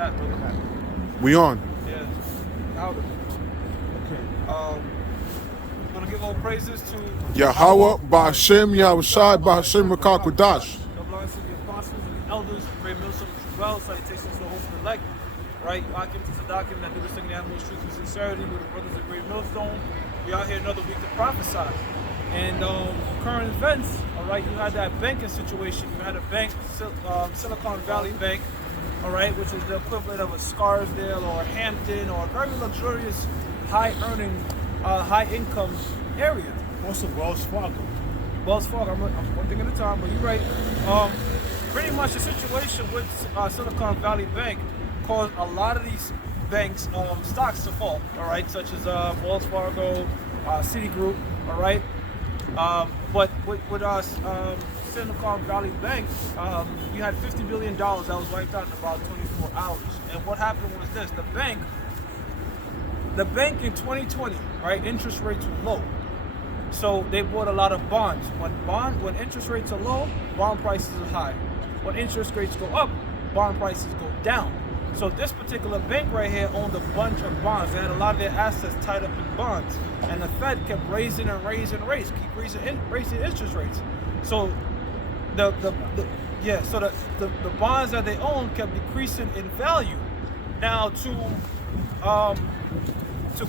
hat, throw the hat. We on. Yeah. Now, okay. Gonna give all praises to Yahweh, Ba'ashem, Yahushai, Ba'ashem, Rakakwadash. the belongs to the apostles and the elders, great millstones as well. Salutations to the host of the elect. Right? Akim to Sadakim, that do this thing in the animal's truth and sincerity with the brothers of Great Millstone. We out here another week to prophesy. And current events, all right, you had that banking situation. You had a bank, Silicon Valley Bank, all right, which is the equivalent of a Scarsdale or a Hampton or a very luxurious, high-earning, high-income area. Also, Wells Fargo. Wells Fargo, I'm one thing at a time, but you're right. Pretty much the situation with Silicon Valley Bank caused a lot of these banks' stocks to fall, all right, such as Wells Fargo, Citigroup, all right. But with us, Silicon Valley Bank, you had $50 billion that was wiped out in about 24 hours. And what happened was this: the bank in 2020, right, interest rates were low, so they bought a lot of bonds. When interest rates are low, bond prices are high. When interest rates go up, bond prices go down. So this particular bank right here owned a bunch of bonds. They had a lot of their assets tied up in bonds, and the Fed kept raising interest rates. So the bonds that they owned kept decreasing in value. Now to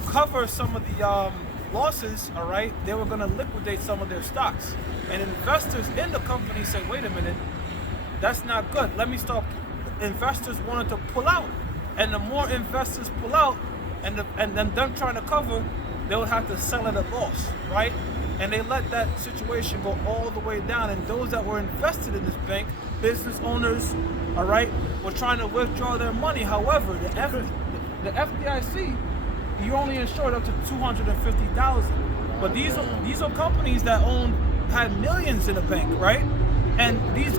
cover some of the losses, all right, they were going to liquidate some of their stocks, and investors in the company said, "Wait a minute, that's not good. Let me stop." Investors wanted to pull out, and the more investors pull out, and then them trying to cover, they would have to sell at a loss, right? And they let that situation go all the way down. And those that were invested in this bank, business owners, all right, were trying to withdraw their money. However, the FDIC, you only insured up to $250,000. But these are companies that had millions in the bank, right? And these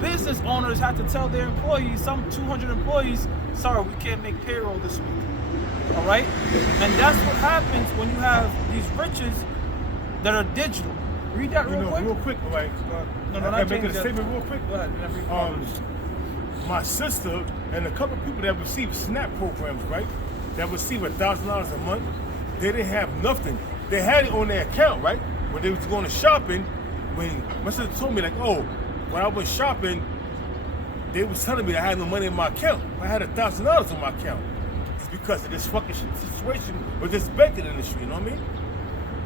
business owners had to tell their employees, some 200 employees, sorry, we can't make payroll this week. All right? And that's what happens when you have these riches that are digital. Read that real quick. Real quick, like, not make a statement real quick. Go ahead. My sister and a couple of people that receive SNAP programs, right? That receive $1,000 a month, they didn't have nothing. They had it on their account, right? When they was going to shopping, when my sister told me, like, oh, when I was shopping, they was telling me I had no money in my account. I had $1,000 in my account. It's because of this fucking situation with this banking industry, you know what I mean?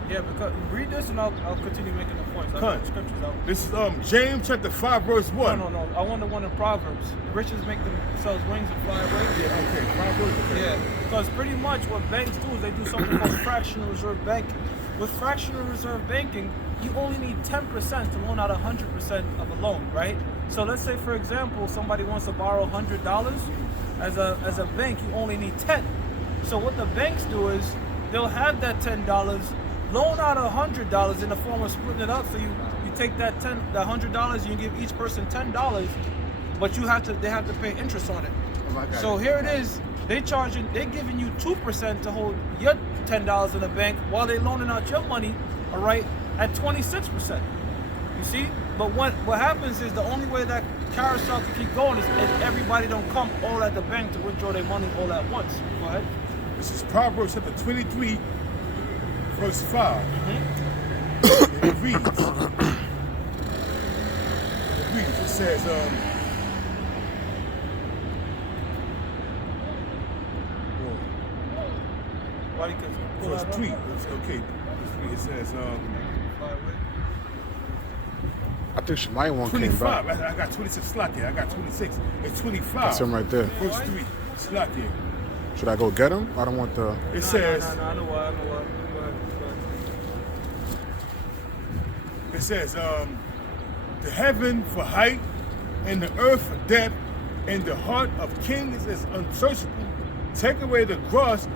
Yeah, because read this and I'll continue making the points. I'll put the scriptures out. This is James chapter 5, verse 1. No. I want the one in Proverbs. The riches make themselves wings and fly away. Yeah, okay. Proverbs. Okay. Yeah, because pretty much what banks do is they do something called fractional reserve banking. With fractional reserve banking, you only need 10% to loan out 100% of a loan, right? So let's say, for example, somebody wants to borrow $100. As a bank, you only need 10. So what the banks do is they'll have that $10, loan out $100 in the form of splitting it up. So you take that $100, you give each person $10, but they have to pay interest on it. So here it is. They're giving you 2% to hold your $10 in the bank while they're loaning out your money, all right, at 26%. You see? But what happens is the only way that carousel can keep going is if everybody don't come all at the bank to withdraw their money all at once. Go ahead. This is Proverbs chapter 23, verse 5. Mm-hmm. It reads, it says, verse 3, okay, it says, I think Shemaiah one came back. 25, I got 26 slot there, I got 26, it's 25. That's him right there. Verse 3, slot there. Should I go get him? I don't want the... It says... No, I know what. Go ahead. It says, the heaven for height, and the earth for depth, and the heart of kings is unsearchable. Take away the dross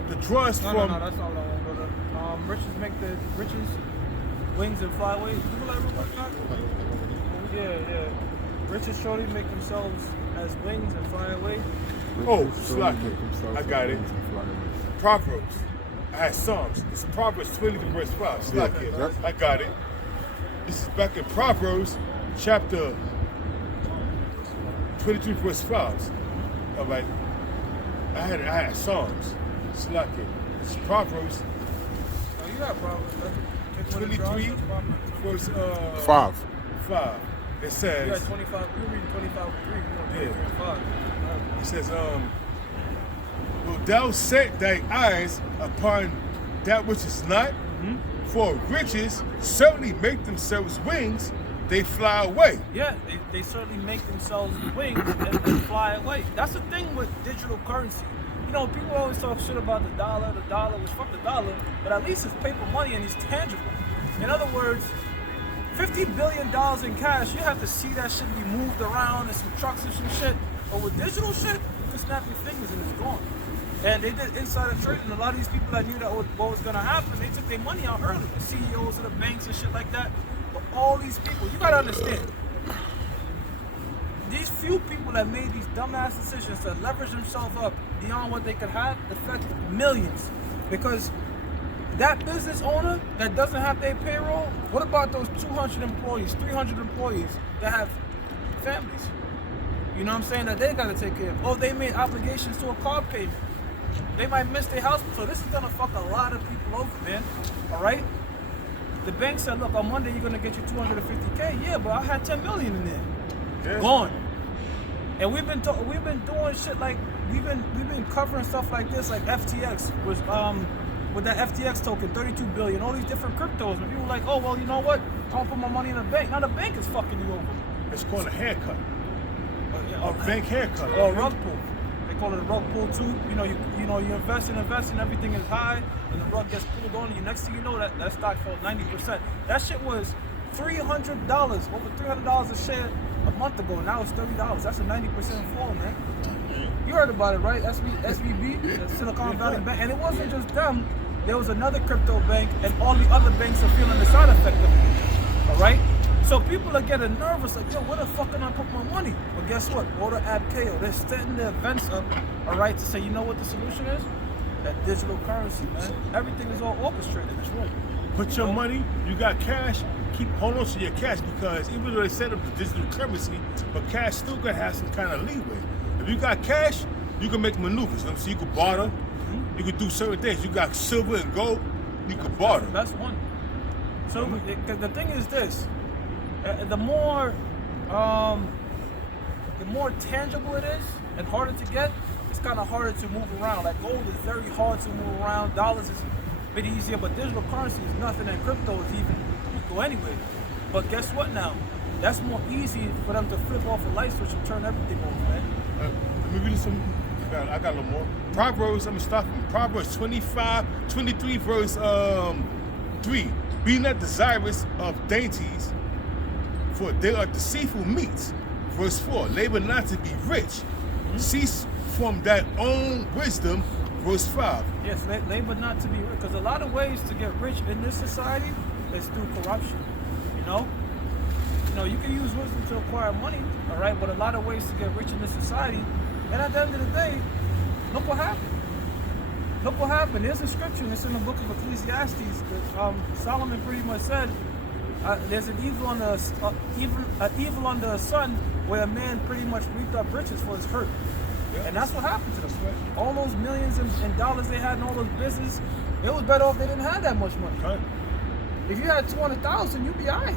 from... No, that's not what I want, brother. Riches, wings and fly away. People like real quick, Yeah. Riches surely make themselves as wings and fly away. Oh, slack it. I got it. Proverbs. I had Psalms. It's Proverbs 20 verse 5. Slack it. I got it. This is back in Proverbs chapter 22 verse 5. All right. I had Psalms. Slacky. It's Proverbs Oh, you got problems. 23, verse 5. 5. It You says, got 25. You're reading 25 with 3. You want 23 Yeah. and 5. it says, will thou set thy eyes upon that which is not? For riches certainly make themselves wings, they fly away. Yeah, they certainly make themselves wings and fly away. That's the thing with digital currency. You know, people always talk shit about the dollar, which fuck the dollar, but at least it's paper money and it's tangible. In other words, $50 billion in cash, you have to see that shit be moved around and some trucks and some shit. But with digital shit, you can snap your fingers and it's gone. And they did insider trading. A lot of these people that knew that what was gonna happen, they took their money out early. The CEOs of the banks and shit like that. But all these people, you gotta understand, these few people that made these dumbass decisions to leverage themselves up beyond what they could have affect millions. Because that business owner that doesn't have their payroll, what about those 200 employees, 300 employees that have families? You know what I'm saying? That they gotta take care of. Or they made obligations to a car payment. They might miss their house. So this is gonna fuck a lot of people over, man. All right? The bank said, look, on Monday you're gonna get your 250K. Yeah, but I had 10 million in there. Yeah. Gone. And we've been doing shit like we've been covering stuff like this, like FTX was with that FTX token, 32 billion, all these different cryptos. And people were like, oh well, you know what? I don't put my money in a bank. Now the bank is fucking you over. It's called a haircut. Yeah, A bank haircut. or a rug pull. They call it a rug pull too. You know, you invest and everything is high, and the rug gets pulled on you. Next thing you know, that stock fell 90%. That shit was $300, over $300 a share a month ago. Now it's $30. That's a 90% fall, man. You heard about it, right? SVB, the Silicon Valley Bank, and it wasn't just them. There was another crypto bank, and all the other banks are feeling the side effect of it. All right. So people are getting nervous, like, yo, where the fuck can I put my money? Well, guess what? Order app KO. They're setting the events up, all right, to say, you know what the solution is? That digital currency, man. Everything is all orchestrated. That's right. Put your money, you got cash, hold on to your cash, because even though they set up the digital currency, but cash still gonna have some kind of leeway. If you got cash, you can make maneuvers. So you can barter, you can do certain things. You got silver and gold, you can barter. That's one. So the thing is this. The more tangible it is and harder to get, it's kind of harder to move around. Like gold is very hard to move around. Dollars is a bit easier, but digital currency is nothing, and crypto is even go anyway. But guess what now? That's more easy for them to flip off a light switch and turn everything off, man. Let me read you some. I got a little more. Proverbs, I'm gonna start from Proverbs 23, verse 3. Be not desirous of dainties, for they are deceitful meats. Verse 4, labor not to be rich. Cease from thy own wisdom. Verse 5. Yes, labor not to be rich. Because a lot of ways to get rich in this society is through corruption. You know, you can use wisdom to acquire money, all right? But a lot of ways to get rich in this society. And at the end of the day, look what happened. Look what happened. There's a scripture, and it's in the book of Ecclesiastes. That, Solomon pretty much said, there's an evil under the sun, where a man pretty much reaped up riches for his hurt. Yeah. And that's what happened to them. All those millions in dollars they had in all those business, it was better off they didn't have that much money. Right. If you had 200,000, you'd be all right.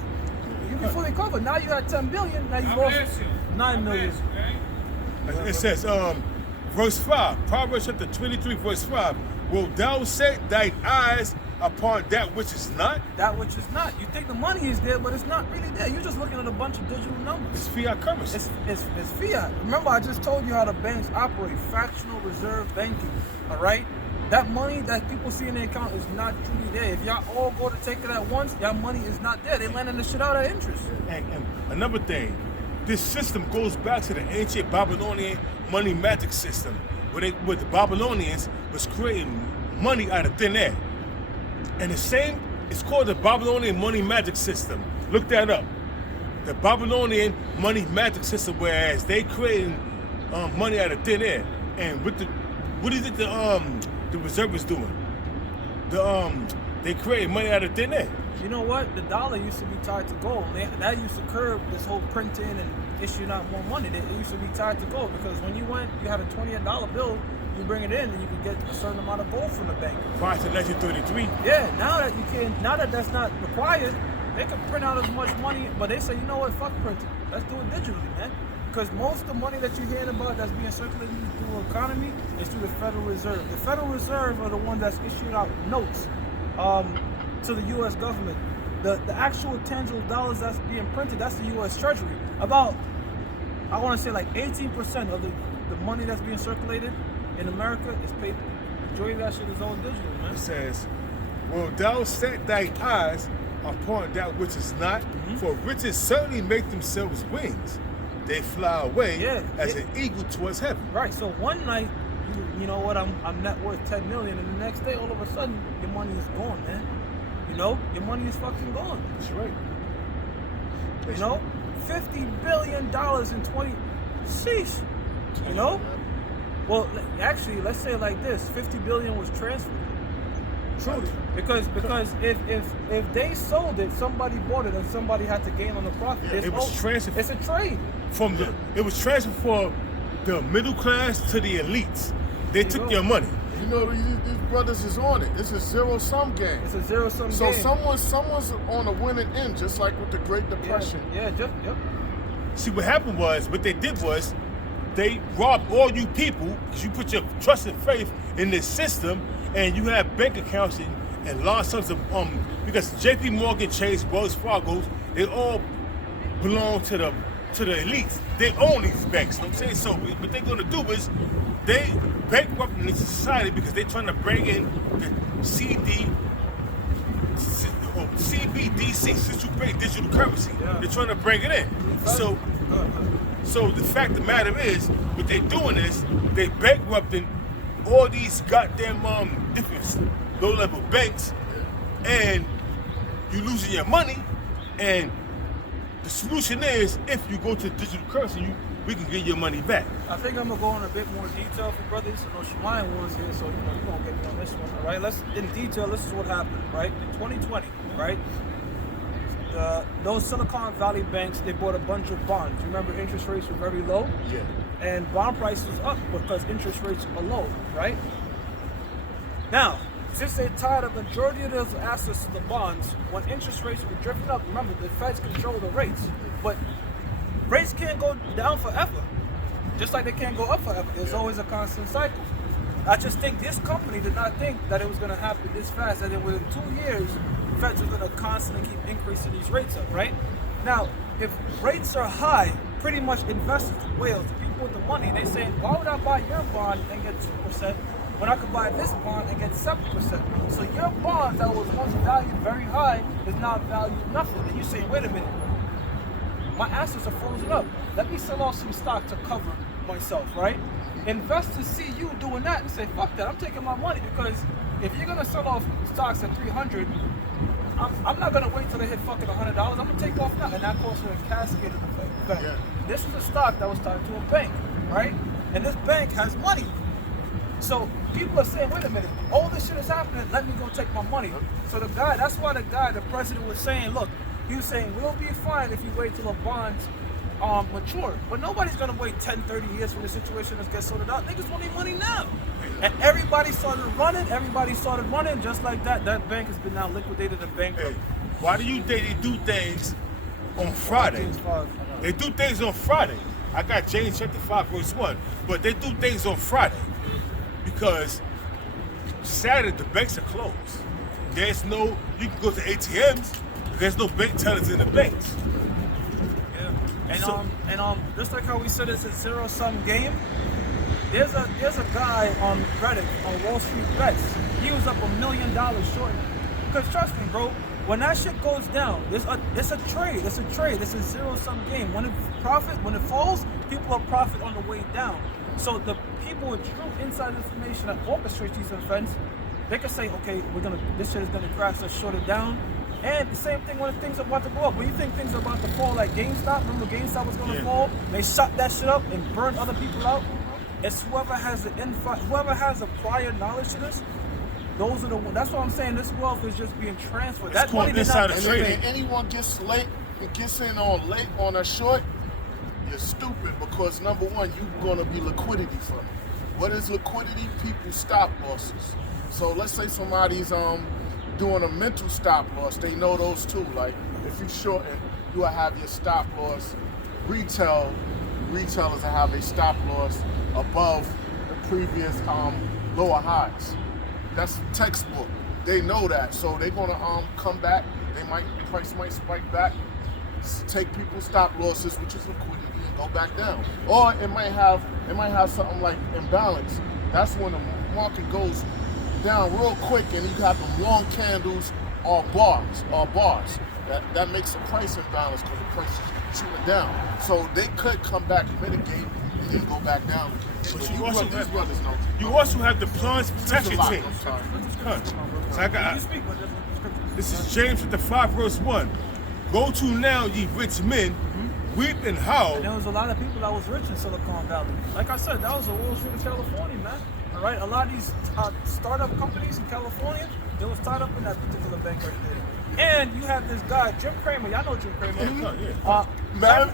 You'd be fully covered. Now you had 10 billion, now you lost 9 million. It says, verse 5, Proverbs chapter 23, verse 5, will thou set thy eyes upon that which is not? That which is not. You think the money is there, but it's not really there. You're just looking at a bunch of digital numbers. It's fiat currency. It's fiat. Remember, I just told you how the banks operate. Fractional reserve banking, all right? That money that people see in their account is not truly there. If y'all all go to take it at once, y'all money is not there. They landing the shit out of interest. And another thing, this system goes back to the ancient Babylonian money magic system, where the Babylonians was creating money out of thin air. And it's called the Babylonian money magic system. Look that up. The Babylonian money magic system, whereas they creating money out of thin air. And what do you think the reserve is doing? They create money out of thin air. You know what? The dollar used to be tied to gold. That used to curb this whole printing and issuing out more money. It used to be tied to gold, because when you had a $20 bill, you bring it in and you can get a certain amount of gold from the bank. Prior to 1933. Yeah, now that that's not required, they can print out as much money, but they say, you know what, fuck printing. Let's do it digitally, man. Because most of the money that you're hearing about that's being circulated through the economy is through the Federal Reserve. The Federal Reserve are the one that's issuing out notes to the U.S. government. The actual tangible dollars that's being printed, that's the U.S. Treasury. About, I want to say like 18% of the money that's being circulated in America is paper. The majority of that shit is all digital, man. It says, "Well, thou set thy eyes upon that which is not, for riches certainly make themselves wings. They fly away as an eagle towards heaven." Right. So one night, you know what? I'm net worth 10 million, and the next day, all of a sudden, your money is gone, man. You know, your money is fucking gone. That's right. You know, $50 billion in 20. Sheesh. You know. Well, actually, let's say it like this: 50 billion was transferred. Truly, because if they sold it, somebody bought it, and somebody had to gain on the profit. Yeah, it was transferred. It's a trade. It was transferred for the middle class to the elites. They took your money. You know, these brothers is on it. It's a zero-sum game. It's a zero-sum game. So someone's on a winning end, just like with the Great Depression. Yeah, yep. See, what happened was, what they did was, they robbed all you people because you put your trust and faith in this system, and you have bank accounts and large sums of because J.P. Morgan, Chase, Wells Fargo, they all belong to the elites. They own these banks. You know what I'm saying? So what they're gonna do is they bankrupt in this society because they're trying to bring in the CBDC, central bank digital currency. Yeah. They're trying to bring it in. So the fact of the matter is, what they're doing is they bankrupting all these goddamn different low-level banks, and you losing your money. And the solution is, if you go to digital currency, we can get your money back. I think I'm gonna go in a bit more detail for brothers. I know Shemayan was here, so you're gonna get me on this one. All right, let's in detail. This is what happened, right? In 2020, right? Those Silicon Valley banks, they bought a bunch of bonds. You remember interest rates were very low? Yeah. And bond prices up because interest rates are low, right? Now, since they tied a majority of those assets to the bonds, when interest rates were drifting up, remember, the Feds control the rates. But rates can't go down forever. Just like they can't go up forever. There's always a constant cycle. I just think this company did not think that it was going to happen this fast, and then within 2 years, Feds are going to constantly keep increasing these rates up, right? Now, if rates are high, pretty much investors, the whales, the people with the money, they say, why would I buy your bond and get 2% when I could buy this bond and get 7%? So your bond that was once valued very high is now valued nothing. And you say, wait a minute, my assets are frozen up. Let me sell off some stock to cover myself, right? Investors see you doing that and say, fuck that, I'm taking my money, because if you're gonna sell off stocks at 300, I'm not gonna wait till they hit fucking $100. I'm gonna take off now, and that causes a cascade effect. Yeah. This is a stock that was tied to a bank, right? And this bank has money. So people are saying, wait a minute, all this shit is happening, let me go take my money. So the president was saying, look, he was saying, we'll be fine if you wait till the bonds mature. But nobody's gonna wait 10, 30 years for the situation to get sorted out. Niggas want their money now. And everybody started running just like that. That bank has been now liquidated and bankrupt. Hey, why do you think they do things on Friday? They do things on Friday. I got James chapter 5 verse 1. But they do things on Friday because Saturday the banks are closed. There's no, you can go to ATMs, but there's no bank tellers in the banks. Yeah. And just like how we said it's a zero-sum game, there's a guy on Reddit on Wall Street Bets. He was up $1 million short. Because trust me, bro, when that shit goes down, it's a trade. It's a zero-sum game. When it falls, people are profit on the way down. So the people with true inside information that orchestrate these events, they can say, okay, this shit is gonna crash, let's short it down. And the same thing when things are about to go up. When you think things are about to fall, like GameStop, remember GameStop was gonna fall? They shut that shit up and burned other people out. It's whoever has the prior knowledge to this. Those are the ones. That's what I'm saying. This wealth is just being transferred. That money did not. And anyone gets in on late on a short, you're stupid, because number one, you're gonna be liquidity from it. What is liquidity? People's stop losses. So let's say somebody's doing a mental stop loss. They know those too. Like if you shorten, you will have your stop loss. Retailers will have a stop loss above the previous lower highs. That's textbook. They know that, so they're gonna come back. Price might spike back, take people's stop losses, which is liquidity, and go back down. Or it might have something like imbalance. That's when the market goes down real quick, and you have them long candles or bars. That makes a price imbalance because the price is shooting down. So they could come back and mitigate and then go back down. But you also have the plunge protection team. So I got. This is James with the 5 verse 1. Go to now, ye rich men, weep and howl. And there was a lot of people that was rich in Silicon Valley. Like I said, that was a Wall Street in California, man. All right, a lot of these startup companies in California, they was tied up in that particular bank right there. And you have this guy, Jim Cramer. Y'all know Jim Cramer. Mad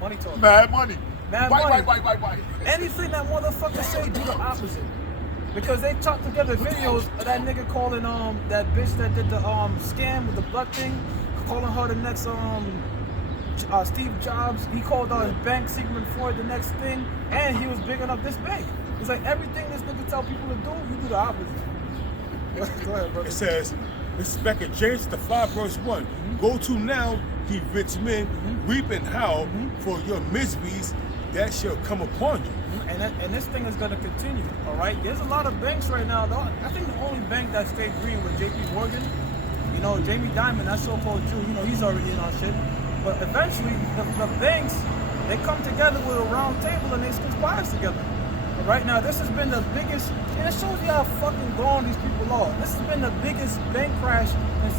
money talk. Mad money. Mad Bye. money. Anything that motherfucker say, do the opposite. Because they talked together videos of that nigga calling that bitch that did the scam with the blood thing, calling her the next Steve Jobs. He called his bank Sigmund Freud the next thing, and he was bigging up this bank. It's like everything this nigga tell people to do, you do the opposite. Go ahead, brother. It says, this is back at James the 5 verse 1. Go to now, ye rich men, weep and howl for your miseries that shall come upon you. And this thing is going to continue, all right? There's a lot of banks right now, though. I think the only bank that stayed green was JP Morgan. You know, Jamie Dimon, that so-called Jew, you know, he's already in our shit. But eventually, the banks, they come together with a round table and they conspire together. But right now, this has been the biggest, and it shows you how fucking gone these people are. This has been the biggest bank crash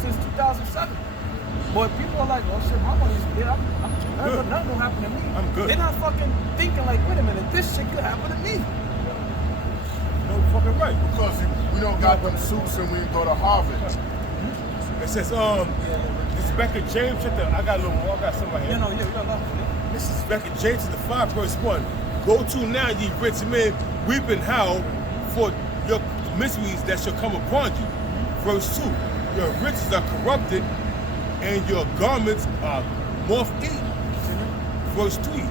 since 2007. But people are like, oh shit, my money's good. Nothing gonna happen to me. I'm good. They're not fucking thinking like, wait a minute, this shit could happen to me. No fucking right. Because we don't got them suits and we go to Harvard. It says, this is back at James at the, I got something right here. You got love. This is back at James at the 5 verse 1. Go to now, ye rich men, weep and howl for your miseries that shall come upon you. Verse 2, your riches are corrupted and your garments are moth-eaten. Verse 3,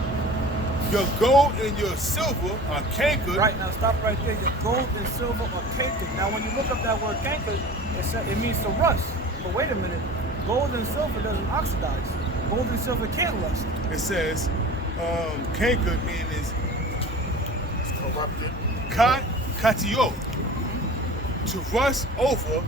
your gold and your silver are cankered. Right, now stop right there. Your gold and silver are cankered. Now when you look up that word cankered, it means to rust. But wait a minute, gold and silver doesn't oxidize. Gold and silver can't rust. It says, cankered means It's corrupted. katio, to rust over,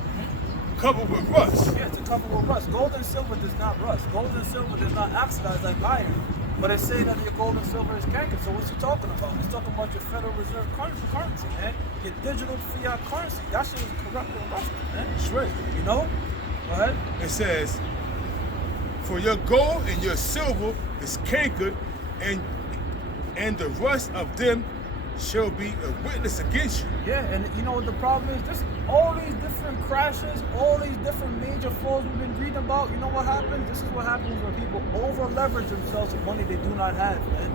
covered with rust. Yeah, to cover with rust. Gold and silver does not rust. Gold and silver does not oxidize like iron. But it's saying that your gold and silver is cankered. So what's he talking about? He's talking about your Federal Reserve currency, man. Your digital fiat currency. That shit is corrupted and rusted, man. Straight. You know? Go ahead. It says, for your gold and your silver is cankered, and the rust of them shall be a witness against you. Yeah, and you know what the problem is? This all these different crashes, all these different major falls we've been reading about, you know what happens? This is what happens when people over leverage themselves with money they do not have, man.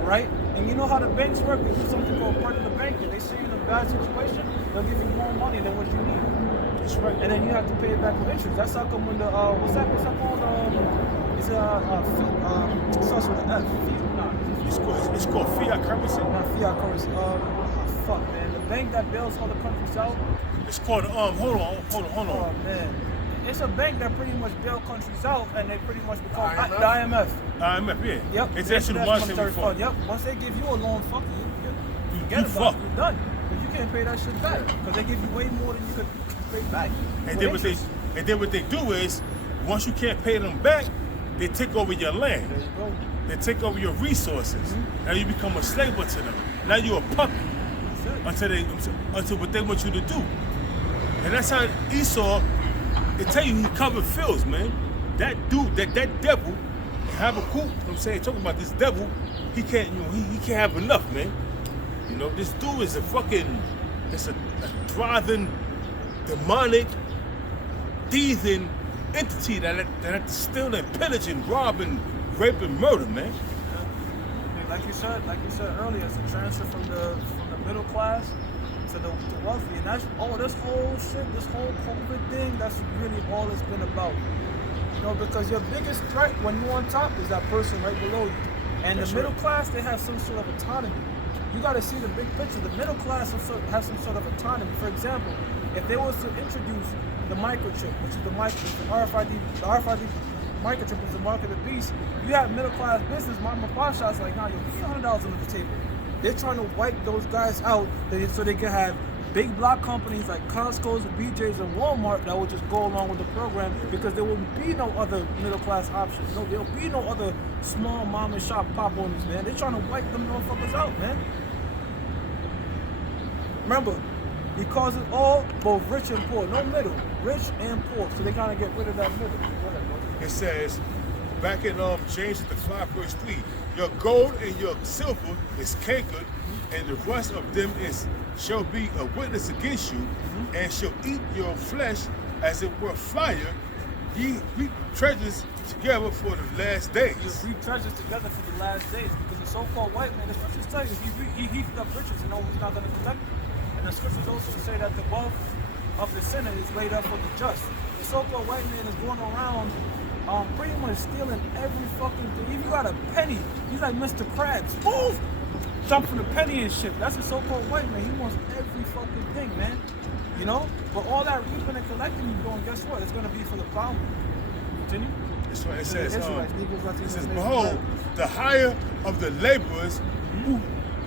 Alright? And you know how the banks work? They do something called part of the bank. If they see you in a bad situation, they'll give you more money than what you need. That's right. And then you have to pay it back with interest. That's how come when the what's that called? It's starts with an F. It's called fiat currency. Not fiat currency. Fuck, man. The bank that bails all the countries out. It's called hold on. Oh man, it's a bank that pretty much bail countries out, and they pretty much become the IMF. IMF, yeah. Yep. International Monetary Fund. Yep. Once they give you a loan, fuck you. You Get it, fuck. you're done. Because you can't pay that shit back. Because they give you way more than you could pay back. And then what they do is, once you can't pay them back, they take over your land. There you go. They take over your resources. Now you become a slave to them. Now you're a puppet until what they want you to do. And that's how Esau, they tell you he covered fields, man. That dude, that devil, Habakkuk, you know what I'm saying, talking about this devil, he can't, he can't have enough, man. You know, this dude is a thriving, demonic, thieving entity that had to steal and pillage and rob and rape and murder, man. Like you said earlier, it's a transfer from the middle class to the wealthy, and that's this whole shit, this whole COVID thing. That's really all it's been about. You know, because your biggest threat when you're on top is that person right below you, and the middle class, they have some sort of autonomy. You got to see the big picture. The middle class has some sort of autonomy. For example, if they was to introduce the microchip, which is the RFID microchip is the mark of the beast. You have middle class business, mom and pop shops like, nah, you $800 under the table. They're trying to wipe those guys out so they can have big block companies like Costco's, BJ's, and Walmart that will just go along with the program, because there will be no other middle class options. No, there'll be no other small mom and shop pop owners, man. They're trying to wipe them motherfuckers out, man. Remember, he calls it all both rich and poor, no middle, rich and poor. So they kind of get rid of that middle. Go ahead, bro. It says, back in James chapter 5, verse 3, your gold and your silver is cankered, and the rust of them shall be a witness against you, and shall eat your flesh as it were fire. Ye reap treasures together for the last days. You reap treasures together for the last days, because the so-called white man, the scriptures tell you, he heaped up riches and he's not going to collect them. And the scriptures also say that the wealth of the sinner is laid up for the just. The so-called white man is going around pretty much stealing every fucking thing. If you got a penny, he's like Mr. Krabs. Move! Jump for the penny and shit. That's the so-called white man. He wants every fucking thing, man. You know? But all that reaping and collecting you're doing, guess what? It's going to be for the plowman. Continue. That's what it says. It says, behold, behold, the hire of the laborers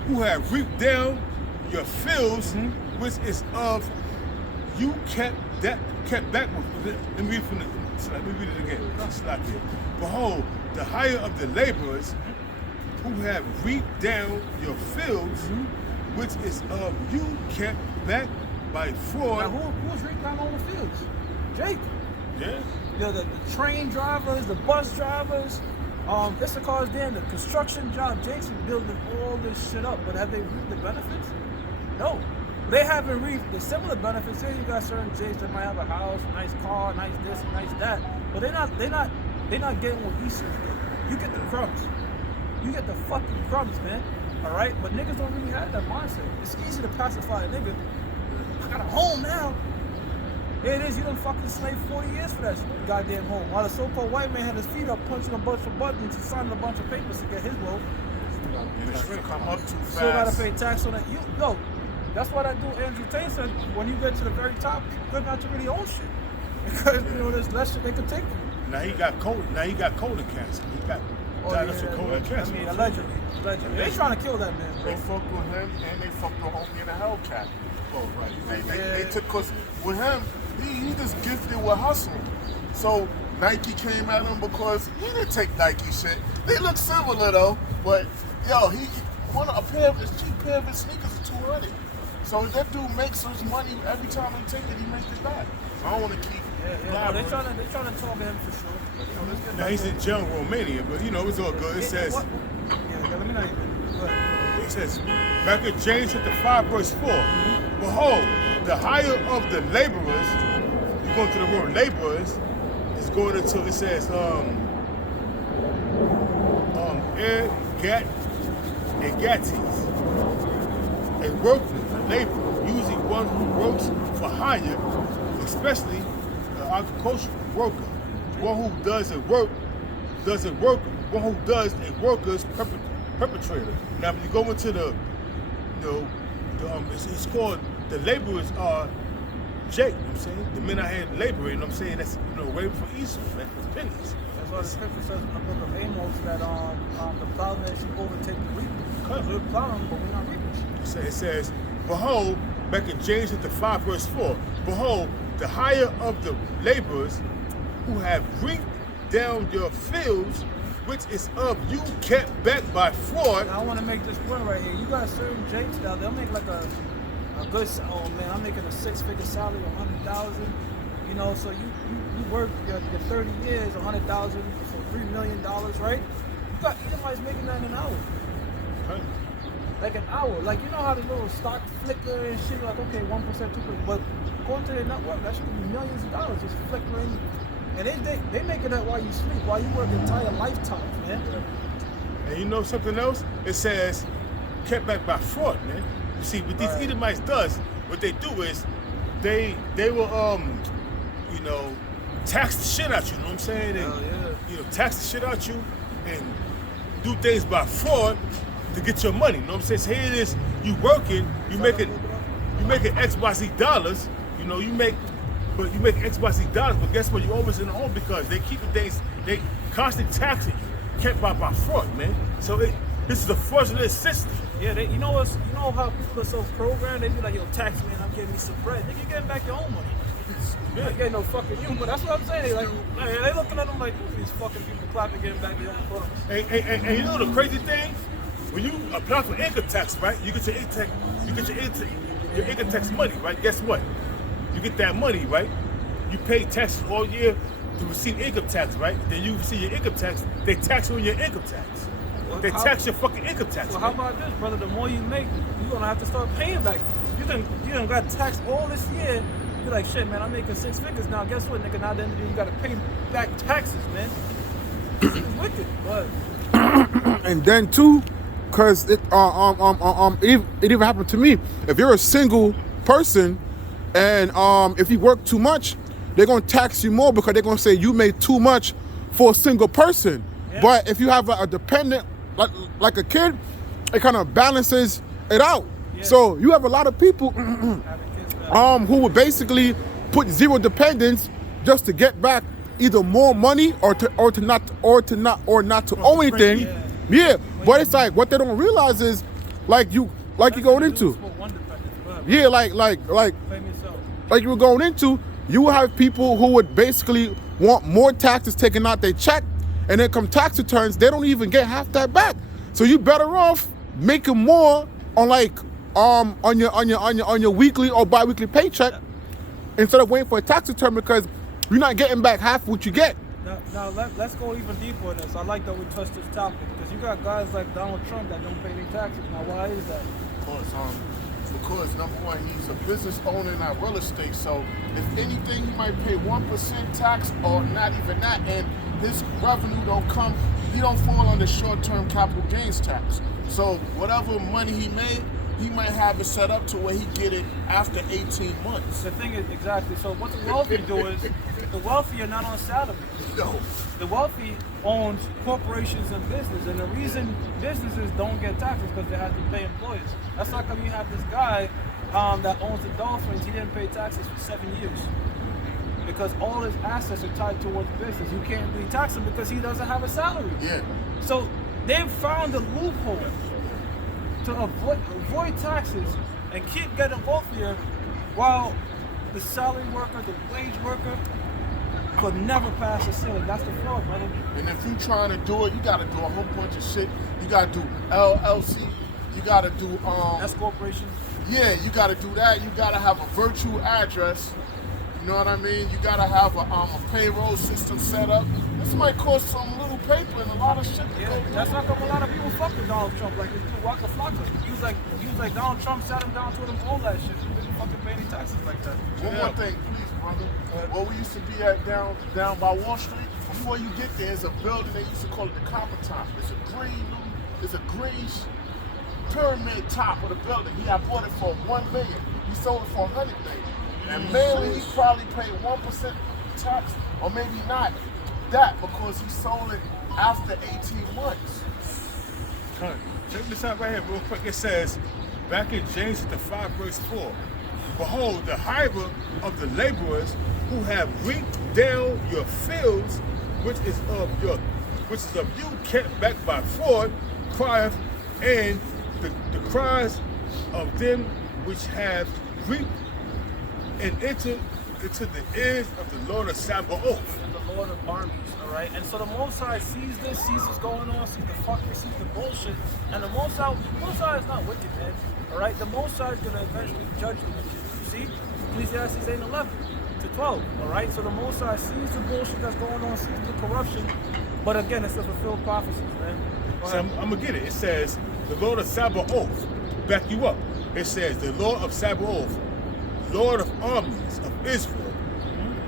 who have reaped down your fields, which is of you kept back with. Let me read it again. It's like it. Behold, the hire of the laborers who have reaped down your fields, which is of you kept back by fraud. Now, who's reaping down all the fields? Jake. Yeah. You know, the train drivers, the bus drivers, Issachar's there, the construction job. Jake's been building all this shit up, but have they reaped the benefits? No. They haven't reaped the similar benefits. Here you got certain Jakes that might have a house, a nice car, nice this, nice that, but they're not getting what Esau's get. You get the crumbs. You get the fucking crumbs, man. All right, but niggas don't really have that mindset. It's easy to pacify a nigga. I got a home now. Here it is, you done fucking slaved 40 years for that goddamn home. While the so-called white man had his feet up punching a bunch of buttons and signing a bunch of papers to get his road. Come up too fast. Still gotta pay tax on that. That's what I do. Andrew Tate said, when you get to the very top, it's good not to really own shit. Because, there's less shit they could take from you. Now he got colon cancer. He got diagnosed with colon cancer. I mean, allegedly. They trying to kill that man, bro. They fucked with him and they fucked with homie in the Hellcat. Oh, right. They took, cause with him, he just gifted with hustling. So Nike came at him because he didn't take Nike shit. They look similar though, but yo, a cheap pair of his sneakers is $200. So that dude makes his money every time he take it, he makes it back. So I don't want to keep. Yeah, they trying to talk to him for sure. Now he's in jail in Romania, but it's all good. It says. Let me know. Go ahead. It says, back in James chapter 5, verse 4, behold, the hire of the laborers, you go to the word laborers, is going into, it says, Gates, a workman, a laborer, usually one who works for hire, especially an agricultural worker, one who does a worker's perpetrator. Now, when you go into it's called, the laborers are Jake, you know what I'm saying? The men out here laboring, you know what I'm saying? That's, waiting for Esau, man, for pennies. That's why the scripture says in the book of Amos that the plowman should overtake the reaper. Because we're plowing, but we're not reapers. It says, behold, back in James chapter 5, verse 4, behold, the hire of the laborers who have reaped down your fields, which is of you kept back by fraud. Now, I want to make this point right here. You got certain Jakes now, they'll make like a good, oh man, I'm making a 6-figure salary, 100,000. So you work your 30 years, 100,000, so $3 million, right? You got Edomites making that in an hour. Okay. Like an hour. Like, you know how the little stock flicker and shit, like, okay, 1%, 2%, but according to their network, that should be millions of dollars just flickering. And they make it up while you sleep, while you work entire lifetimes, man. And you know something else? It says, kept back by fraud, man. You see, what these Edomites does, what they do is they will you know, tax the shit out you. You know what I'm saying? And, you know, tax the shit out you and do things by fraud to get your money. You know what I'm saying? So here it is, you working, you making X, Y, Z dollars. You know, you make X, Y, Z dollars, but guess what? You always in the hole because they keep things, they constantly taxing you, kept by fraud, man. So this is a fraudulent system. Yeah, you know how people are so programmed. They be like, yo, tax me and I'm getting me some bread. Nigga, you getting back your own money. You ain't getting no fucking you, but that's what I'm saying. They looking at them like these fucking people clapping, getting back their own bucks. And you know the crazy thing? When you apply for income tax, right? You get your income tax money, right? Guess what? You get that money, right? You pay taxes all year to receive income tax, right? Then you receive your income tax. They tax you on your income tax. They tax your fucking income tax. Well, how about this, brother? The more you make, you're gonna have to start paying back. You done got taxed all this year. You're like, shit, man, I'm making 6 figures now. Guess what, nigga? Now then you gotta pay back taxes, man. This is wicked, but. And then too, cause it even happened to me. If you're a single person, and if you work too much, they're gonna tax you more because they're gonna say you made too much for a single person. Yeah. But if you have a dependent, like a kid, it kind of balances it out. Yeah. So you have a lot of people who would basically put zero dependence just to get back either more money or not to owe anything. Yeah. But it's like what they don't realize is like you going into. Yeah, like you were going into, you will have people who would basically want more taxes taken out their check, and then come tax returns, they don't even get half that back. So you better off making more on your weekly or bi-weekly paycheck instead of waiting for a tax return because you're not getting back half what you get. Now let's go even deeper in this. I like that we touched this topic because you got guys like Donald Trump that don't pay any taxes. Now why is that? Because number one, he's a business owner in that real estate. So if anything, he might pay 1% tax or not even that, and his revenue don't come. He don't fall under short-term capital gains tax. So whatever money he made, he might have it set up to where he get it after 18 months. The thing is, exactly. So what the wealthy do is, the wealthy are not on salary. No. The wealthy owns corporations and business, and the reason businesses don't get taxes is because they have to pay employees. That's like when you have this guy that owns the Dolphins. He didn't pay taxes for 7 years because all his assets are tied towards business. You can't really tax him because he doesn't have a salary. Yeah. So they've found a loophole to avoid taxes and keep getting wealthier while the salary worker, the wage worker, could never pass a ceiling. That's the fraud, brother. And if you're trying to do it, you got to do a whole bunch of shit. You got to do LLC. You got to do S corporation. Yeah, you got to do that. You got to have a virtual address. You know what I mean? You got to have a payroll system set up. This might cost some little paper and a lot of shit. That's how come a lot of people fuck with Donald Trump. Like this dude Waka Flocka. He was like Donald Trump sat him down, told him all that shit. He didn't fucking pay any taxes like that. One more thing, please, brother. Where we used to be at down by Wall Street, before you get there, is a building they used to call it the Copper Top. It's a greenish pyramid top of the building. He had bought it for $1 million. He sold it for $100 million. And mainly he probably paid 1% tax, or maybe not that, because he sold it after 18 months. Check this out right here real quick. It says, back in James 5 verse 4, behold, the hirer of the laborers who have reaped down your fields, which is of you kept back by fraud, crieth, and the cries of them which have reaped and entered into the ears of the Lord of Sabaoth. The Lord of armies, all right? And so the Most High sees this, sees what's going on, sees the fucking, sees the bullshit. And the Most High is not wicked, man, all right? The Most High is going to eventually judge the wicked. You see? Ecclesiastes 8:11 to 12, all right? So the Most High sees the bullshit that's going on, sees the corruption. But again, it's a fulfilled prophecies, man. So I'm going to get it. It says, the Lord of Sabaoth, back you up. It says, the Lord of Sabaoth, Lord of armies of Israel,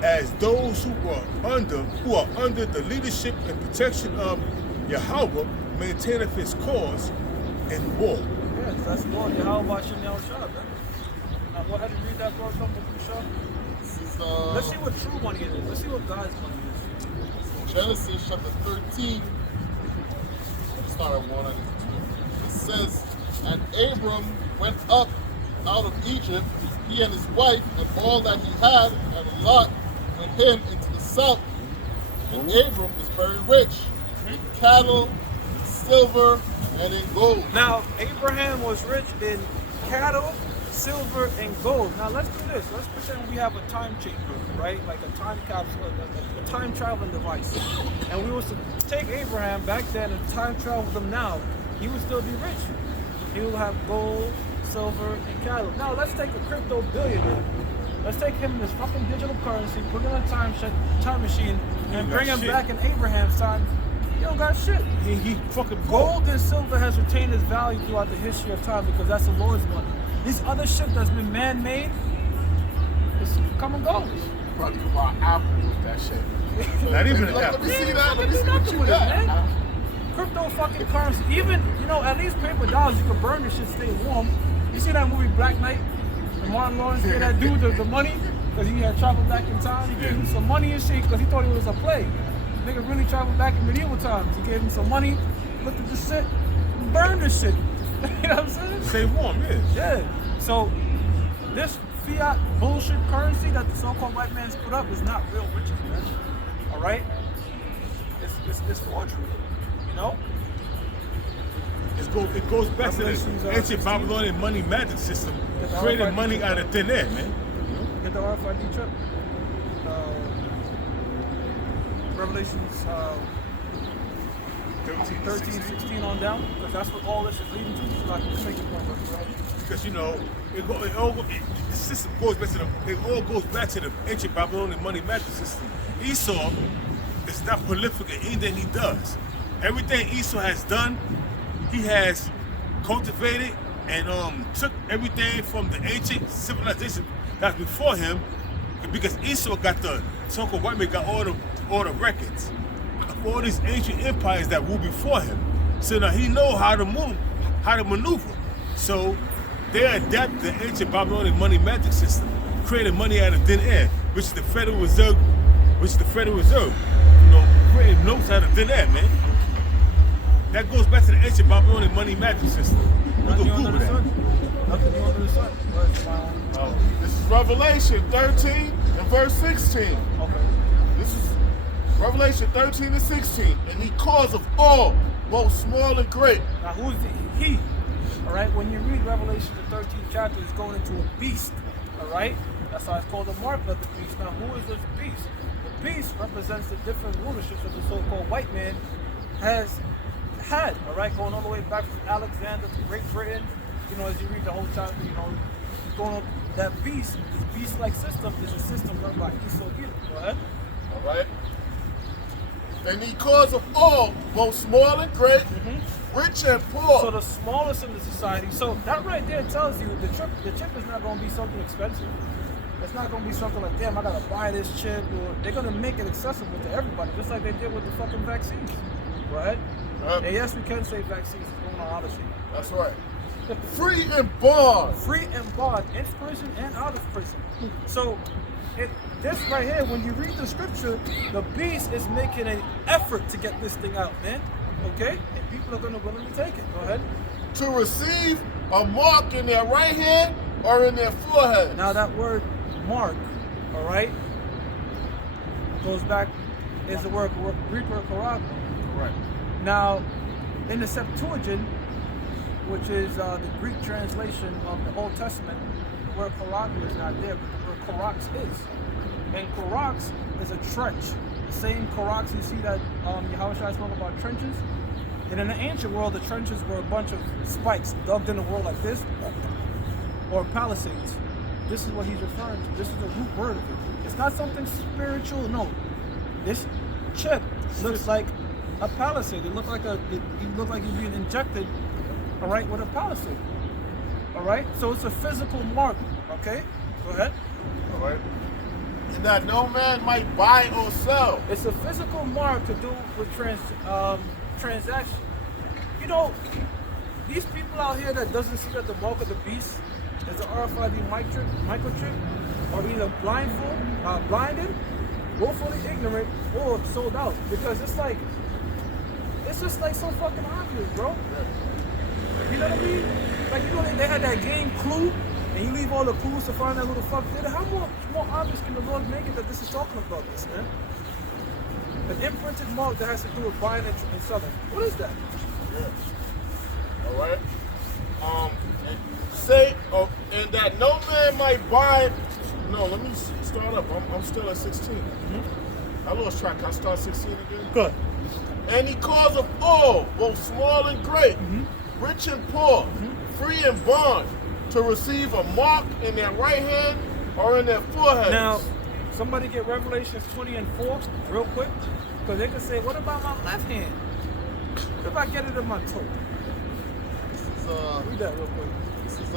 as those who are under the leadership and protection of Yahweh, maintaineth his cause in war. Yes, that's Lord Yahweh Shem Yahushua, man. Now go ahead and read that verse number 2, Shaw. This is Let's see what true money is. Let's see what God's money is. Genesis chapter 13. Let's start at 1 and 2. It says, and Abram went up out of Egypt, he and his wife, and all that he had, and Lot with him into the south. And Abram was very rich in cattle, in silver, and in gold. Now, Abraham was rich in cattle, silver, and gold. Now, let's do this. Let's pretend we have a time chamber, right? Like a time capsule, a time traveling device. And we was to take Abraham back then and time travel them now. He would still be rich. He will have gold, silver, and cattle. Now, let's take a crypto billionaire. Let's take him in this fucking digital currency, put him in a time machine, and bring him back in Abraham's time. He don't got shit. He fucking Gold and silver has retained its value throughout the history of time because that's the Lord's money. This other shit that's been man-made, it's come and goes. Probably could buy Apple with that shit. Not even an Let apple. me see You that. Let fucking me do see what nothing you with it, got. man. Crypto fucking currency. Even, at least paper dollars, you can burn this shit, stay warm. You see that movie Black Knight? And Martin Lawrence gave that dude the money because he had traveled back in time. He gave him some money and shit because he thought it was a play. Nigga really traveled back in medieval times. He gave him some money, looked at this shit, and burned this shit. You know what I'm saying? Stay warm, yeah. Yeah. So this fiat bullshit currency that the so-called white man's put up is not real riches, man. All right? It's forgery. You know? It goes back to Revelations, the ancient 16. Babylonian money magic system, Get the creating RFID money chip. out of thin air, man. Get the RFID chip. Revelations 13, 16 on down, because that's what all this is leading to. So like, let's make it one, right? Because the system goes back to it all goes back to the ancient Babylonian money magic system. Esau is not prolific in anything he does. Everything Esau has done, he has cultivated and took everything from the ancient civilization that's before him, because Esau got the so-called white man got all the records of all these ancient empires that ruled before him. So now he know how to maneuver. So they adapt the ancient Babylonian money magic system, creating money out of thin air, which is the Federal Reserve, creating notes out of thin air, man. That goes back to the ancient Babylonian money magic system. You Nothing can under Google the that. sun. Nothing new under the sun. This is Revelation 13 and verse 16. Okay. This is Revelation 13 and 16. And he cause of all, both small and great. Now, who's the he? All right. When you read Revelation, the 13th chapter, it's going into a beast. All right. That's why it's called the mark of the beast. Now, who is this beast? The beast represents the different rulerships that the so-called white man has had. All right, going all the way back from Alexander to Great Britain. As you read the whole chapter, going on that beast. This beast-like system is a system run by Esau. Go ahead. All right. And he cause of all, both small and great, rich and poor. So the smallest in the society. So that right there tells you the chip is not going to be something expensive. It's not going to be something like, damn, I got to buy this chip. Or they're going to make it accessible to everybody, just like they did with the fucking vaccines. Go ahead. And yes, we can say vaccines is going on Odyssey. That's right. Free and bond. Free and bond, in prison and out of prison. So this right here, when you read the scripture, the beast is making an effort to get this thing out, man. Okay? And people are going to willingly take it. Go ahead. To receive a mark in their right hand or in their forehead. Now that word mark, all right, goes back, is the word Greek word karagma. Correct. Now, in the Septuagint, which is the Greek translation of the Old Testament, the word karagma is not there, but the word karax is. And karax is a trench. The same karax you see that Yahushua spoke about trenches. And in the ancient world, the trenches were a bunch of spikes dug in the world like this, or palisades. This is what he's referring to. This is the root word of it. It's not something spiritual, no. This chip looks like a palisade. It looked like he's being injected, all right, with a palisade. All right? So it's a physical mark, okay? Go ahead. All right. And that no man might buy or sell. It's a physical mark to do with transaction. these people out here that doesn't see that the mark of the beast is an RFID microchip, are either blinded, willfully ignorant, or sold out. Because it's just like so fucking obvious, bro. You know what I mean? Like, you know, they had that game Clue, and you leave all the clues to find that little fuck did it. How more obvious can the Lord make it that this is talking about this, man? An imprinted mark that has to do with buying and selling. What is that? Yeah. All right. And that no man might buy. No, let me start up. I'm still at 16. Mm-hmm. I lost track. Can I start 16 again? Good. And he calls of all, both small and great, rich and poor, free and bond, to receive a mark in their right hand or in their foreheads. Now, somebody get Revelations 20 and 4 real quick, because they can say, what about my left hand? What if I get it in my toe? Read that real quick. This is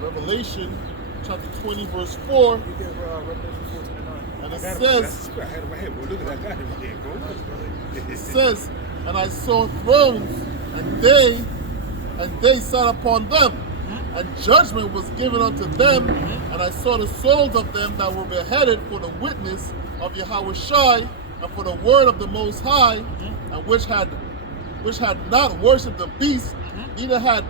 Revelation chapter 20, verse 4. You get Revelation 14 and 9. And it I says, had it right here, bro. Look at that. I got it right here, bro. it says, and I saw thrones, and they sat upon them, and judgment was given unto them, and I saw the souls of them that were beheaded for the witness of Yahweh Shai, and for the word of the Most High, and which had not worshipped the beast, neither had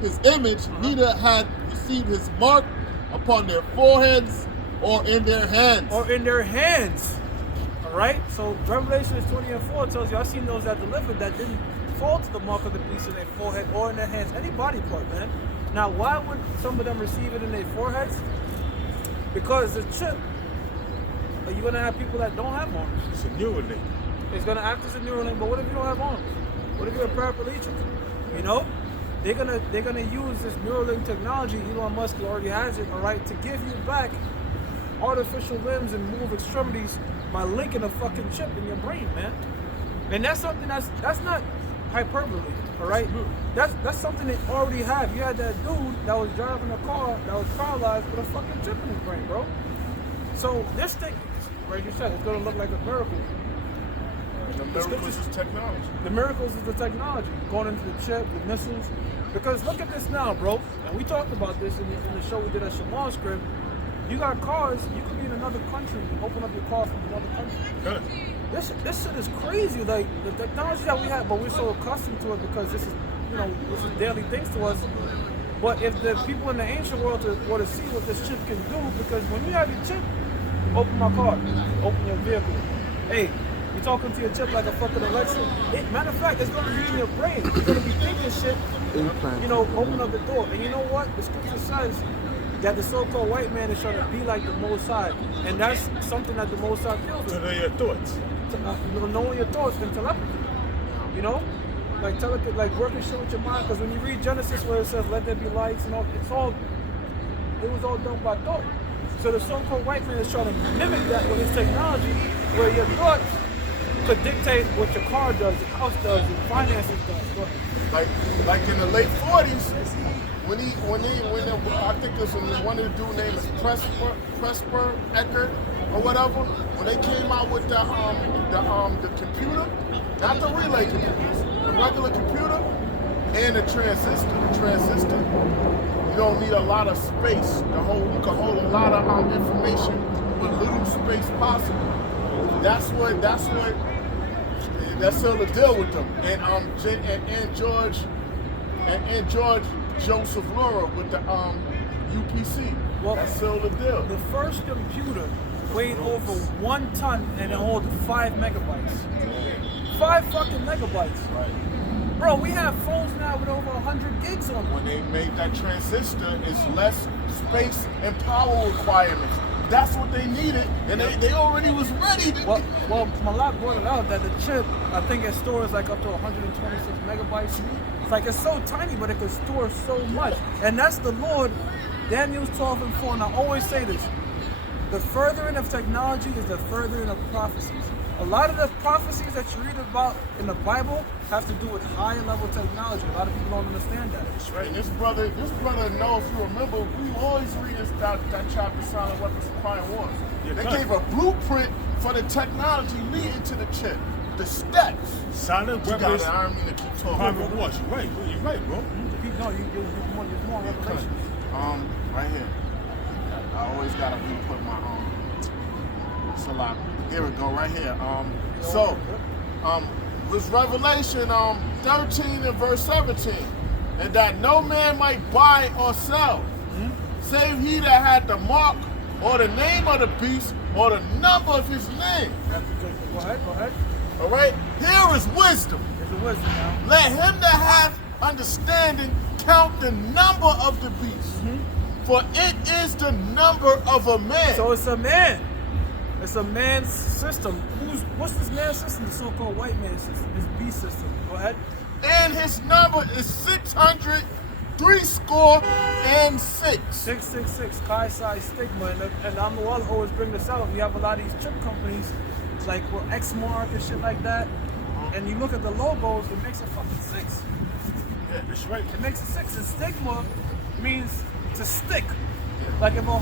his image, neither had received his mark upon their foreheads or in their hands. Or in their hands. All right? So Revelation 20 and 4 tells you, I've seen those that delivered that didn't fall to the mark of the beast in their forehead or in their hands. Any body part, man. Now, why would some of them receive it in their foreheads? Because the chip, you're going to have people that don't have arms. It's a Neuralink. It's going to act as a Neuralink, but what if you don't have arms? What if you're a paraplegic? You know? They're gonna use this Neuralink technology, Elon Musk already has it, all right, to give you back artificial limbs and move extremities by linking a fucking chip in your brain, man. And that's something that's not hyperbole, all right? That's something they already have. You had that dude that was driving a car that was paralyzed with a fucking chip in his brain, bro. So this thing, like you said, it's gonna look like a miracle. The miracles is technology. The miracles is the technology, going into the chip, the missiles. Because look at this now, bro. And we talked about this in the show we did at Shamon's crib. You got cars, you could be in another country and open up your car from another country. Good. This shit is crazy. Like, the technology that we have, but we're so accustomed to it because this is, this is daily things to us. But if the people in the ancient world were to see what this chip can do, because when you have your chip, open my car, open your vehicle. Hey, you're talking to your chip like a fucking Alexa. Matter of fact, it's going to be in your brain. It's going to be thinking shit. Open up the door. And you know what? The scripture says that the so-called white man is trying to be like the Most High. And that's something that the Most High deals with. To know your thoughts. Knowing your thoughts and telepathy. You know? Like working shit with your mind. Because when you read Genesis where it says, let there be lights and all, it was all done by thought. So the so-called white man is trying to mimic that with his technology, where your thoughts could dictate what your car does, your house does, your finances does. Like in the late 40s, when I think there's one of the dude named is Presper Eckert or whatever, when they came out with the computer, not the relay computer, the regular computer, and the transistor, you don't need a lot of space to hold. You can hold a lot of information with little space possible. That's still the deal with them. And George Joseph Laura with the UPC. Well, that's still the deal. The first computer weighed over 1 ton and it held 5 megabytes. 5 fucking megabytes. Right. Bro, we have phones now with over 100 gigs on them. When they made that transistor, it's less space and power requirements. That's what they needed, and they already was ready. Well, Malak brought it out that the chip, I think it stores like up to 126 megabytes. It's like it's so tiny, but it can store so much. And that's the Lord, Daniel 12 and 4, and I always say this, the furthering of technology is the furthering of prophecies. A lot of the prophecies that you read about in the Bible have to do with higher level technology. A lot of people don't understand that. That's right. And this brother know, if you remember, we always read that chapter, Silent Weapons of Crime Wars. They gave a blueprint for the technology leading to the chip. The steps. Silent Weapons. Weapons. I don't mean to keep talking. Private Wars. You're right, bro. No, there's more revelations. Right here. I always gotta input my salat. Here we go, right here. Was Revelation 13 and verse 17, and that no man might buy or sell, save he that had the mark or the name of the beast or the number of his name. Go ahead. All right. Here is wisdom. There's the wisdom now. Let him that hath understanding count the number of the beast, for it is the number of a man. So it's a man. It's a man's system. What's this man's system? The so-called white man's system. His beast system. Go ahead. And his number is 600, 666. 666, Chi Psi Stigma, and I'm the one who always bring this out. We have a lot of these chip companies, like X-Mark and shit like that, and you look at the logos, it makes a fucking 6. Yeah, that's right. It makes a 6, and stigma means to stick. Like if a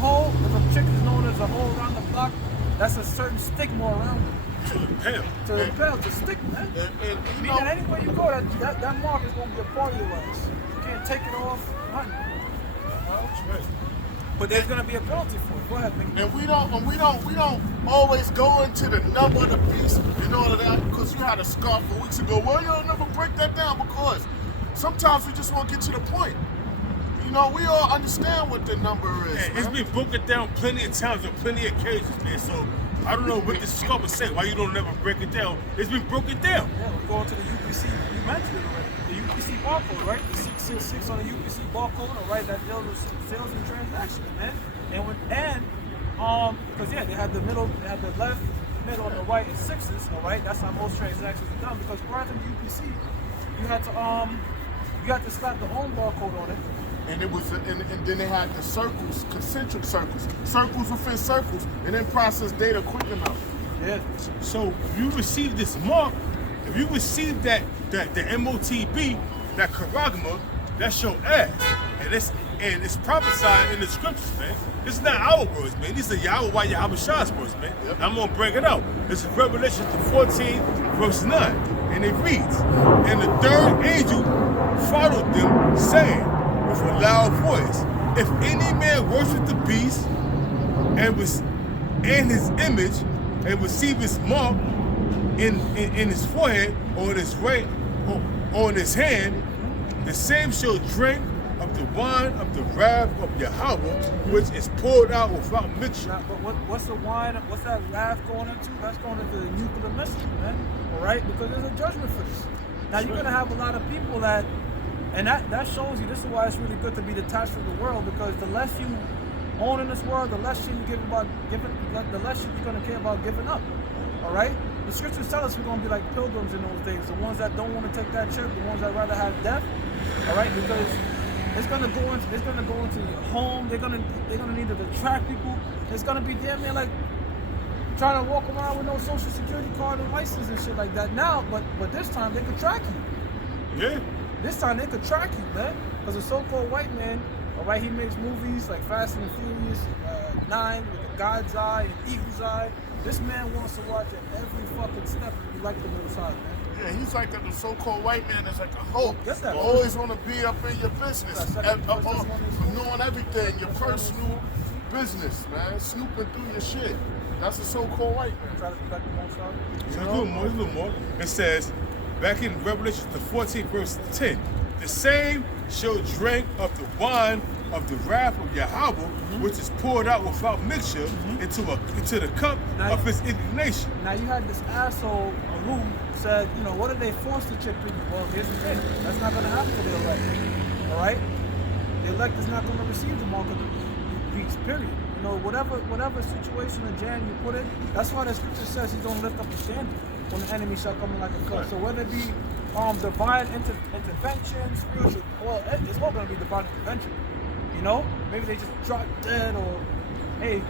chick is known as a hole around the block, that's a certain stigma around it. To impel. To impel, to stick, man. And you Meaning know, anywhere you go, that mark is gonna be a part of your life. You can't take it off, nothing. That's right. But there's gonna be a penalty for it. Go ahead, Mickey. and we don't always go into the number of the beast and all of that, because you had a scoff a weeks ago. Well, you'll never break that down, because sometimes we just want to get to the point. You know, we all understand what the number is. And it's been broken down plenty of times on plenty of occasions, man. So I don't know what the scope is saying. Why you don't never break it down? It's been broken down. Yeah, we're going to the UPC. You mentioned it already. The UPC barcode, right? The 666 on the UPC barcode, all right? That deals with sales and transactions, man. Because yeah, they had the middle, they had the left, middle, and the right is 6s, all right? That's how most transactions are done. Because prior to the UPC, you had to slap the own barcode on it. And it was, and then they had the circles, concentric circles within circles, and then process data quick enough. Yeah. So if you receive this mark, if you receive the MOTB, that charagma, that's your ass. And it's prophesied in the scriptures, man. This is not our words, man. These are Yahweh Shah's words, man. Yep. I'm gonna bring it out. This is Revelation 14, verse 9. And it reads, and the third angel followed them, saying with a loud voice, if any man worship the beast and his image and receive his mark in his forehead or in his right or in his hand, the same shall drink of the wine of the wrath of Yahweh, which is poured out without mixture. Now, but what's the wine? What's that wrath going into? That's going into the nuclear missile, man. All right, because there's a judgment for this. Now you're gonna have a lot of people that, and that shows you. This is why it's really good to be detached from the world, because the less you own in this world, the less you give about giving, the less you're gonna care about giving up. All right. The scriptures tell us we're gonna be like pilgrims in those days. The ones that don't want to take that trip, the ones that rather have death. All right, because it's gonna go into your home. They're gonna need to attract people. It's gonna be damn near like trying to walk around with no social security card and license and shit like that now. But this time they could track you. Yeah. This time they could track you, man. Because a so-called white man, all right, he makes movies like Fast and Furious 9 with the God's Eye and Eagle's Eye. This man wants to watch at every fucking step. He like the Most High, man. Yeah, he's like the so-called white man that's like a hope. That's that. Always want to be up in your business, That's that. knowing everything, your personal business, man. Snooping through your shit. That's a so-called white man. Try to be like the Most High. It's a little more. It says, back in Revelation the 14th verse 10, the same shall drink of the wine of the wrath of Yahweh, which is poured out without mixture into the cup of his indignation. Now you had this asshole who said, you know, what if they force the chick to you? Well, here's the thing. That's not going to happen to the elect. All right? The elect is not going to receive the mark of the beast, period. You know, whatever situation or jam you put in, that's why the scripture says he's going to lift up a standard when the enemy shall come in like a flood. So whether it be divine intervention, spiritual, well, it's all going to be divine intervention. You know, maybe they just drop dead, or hey,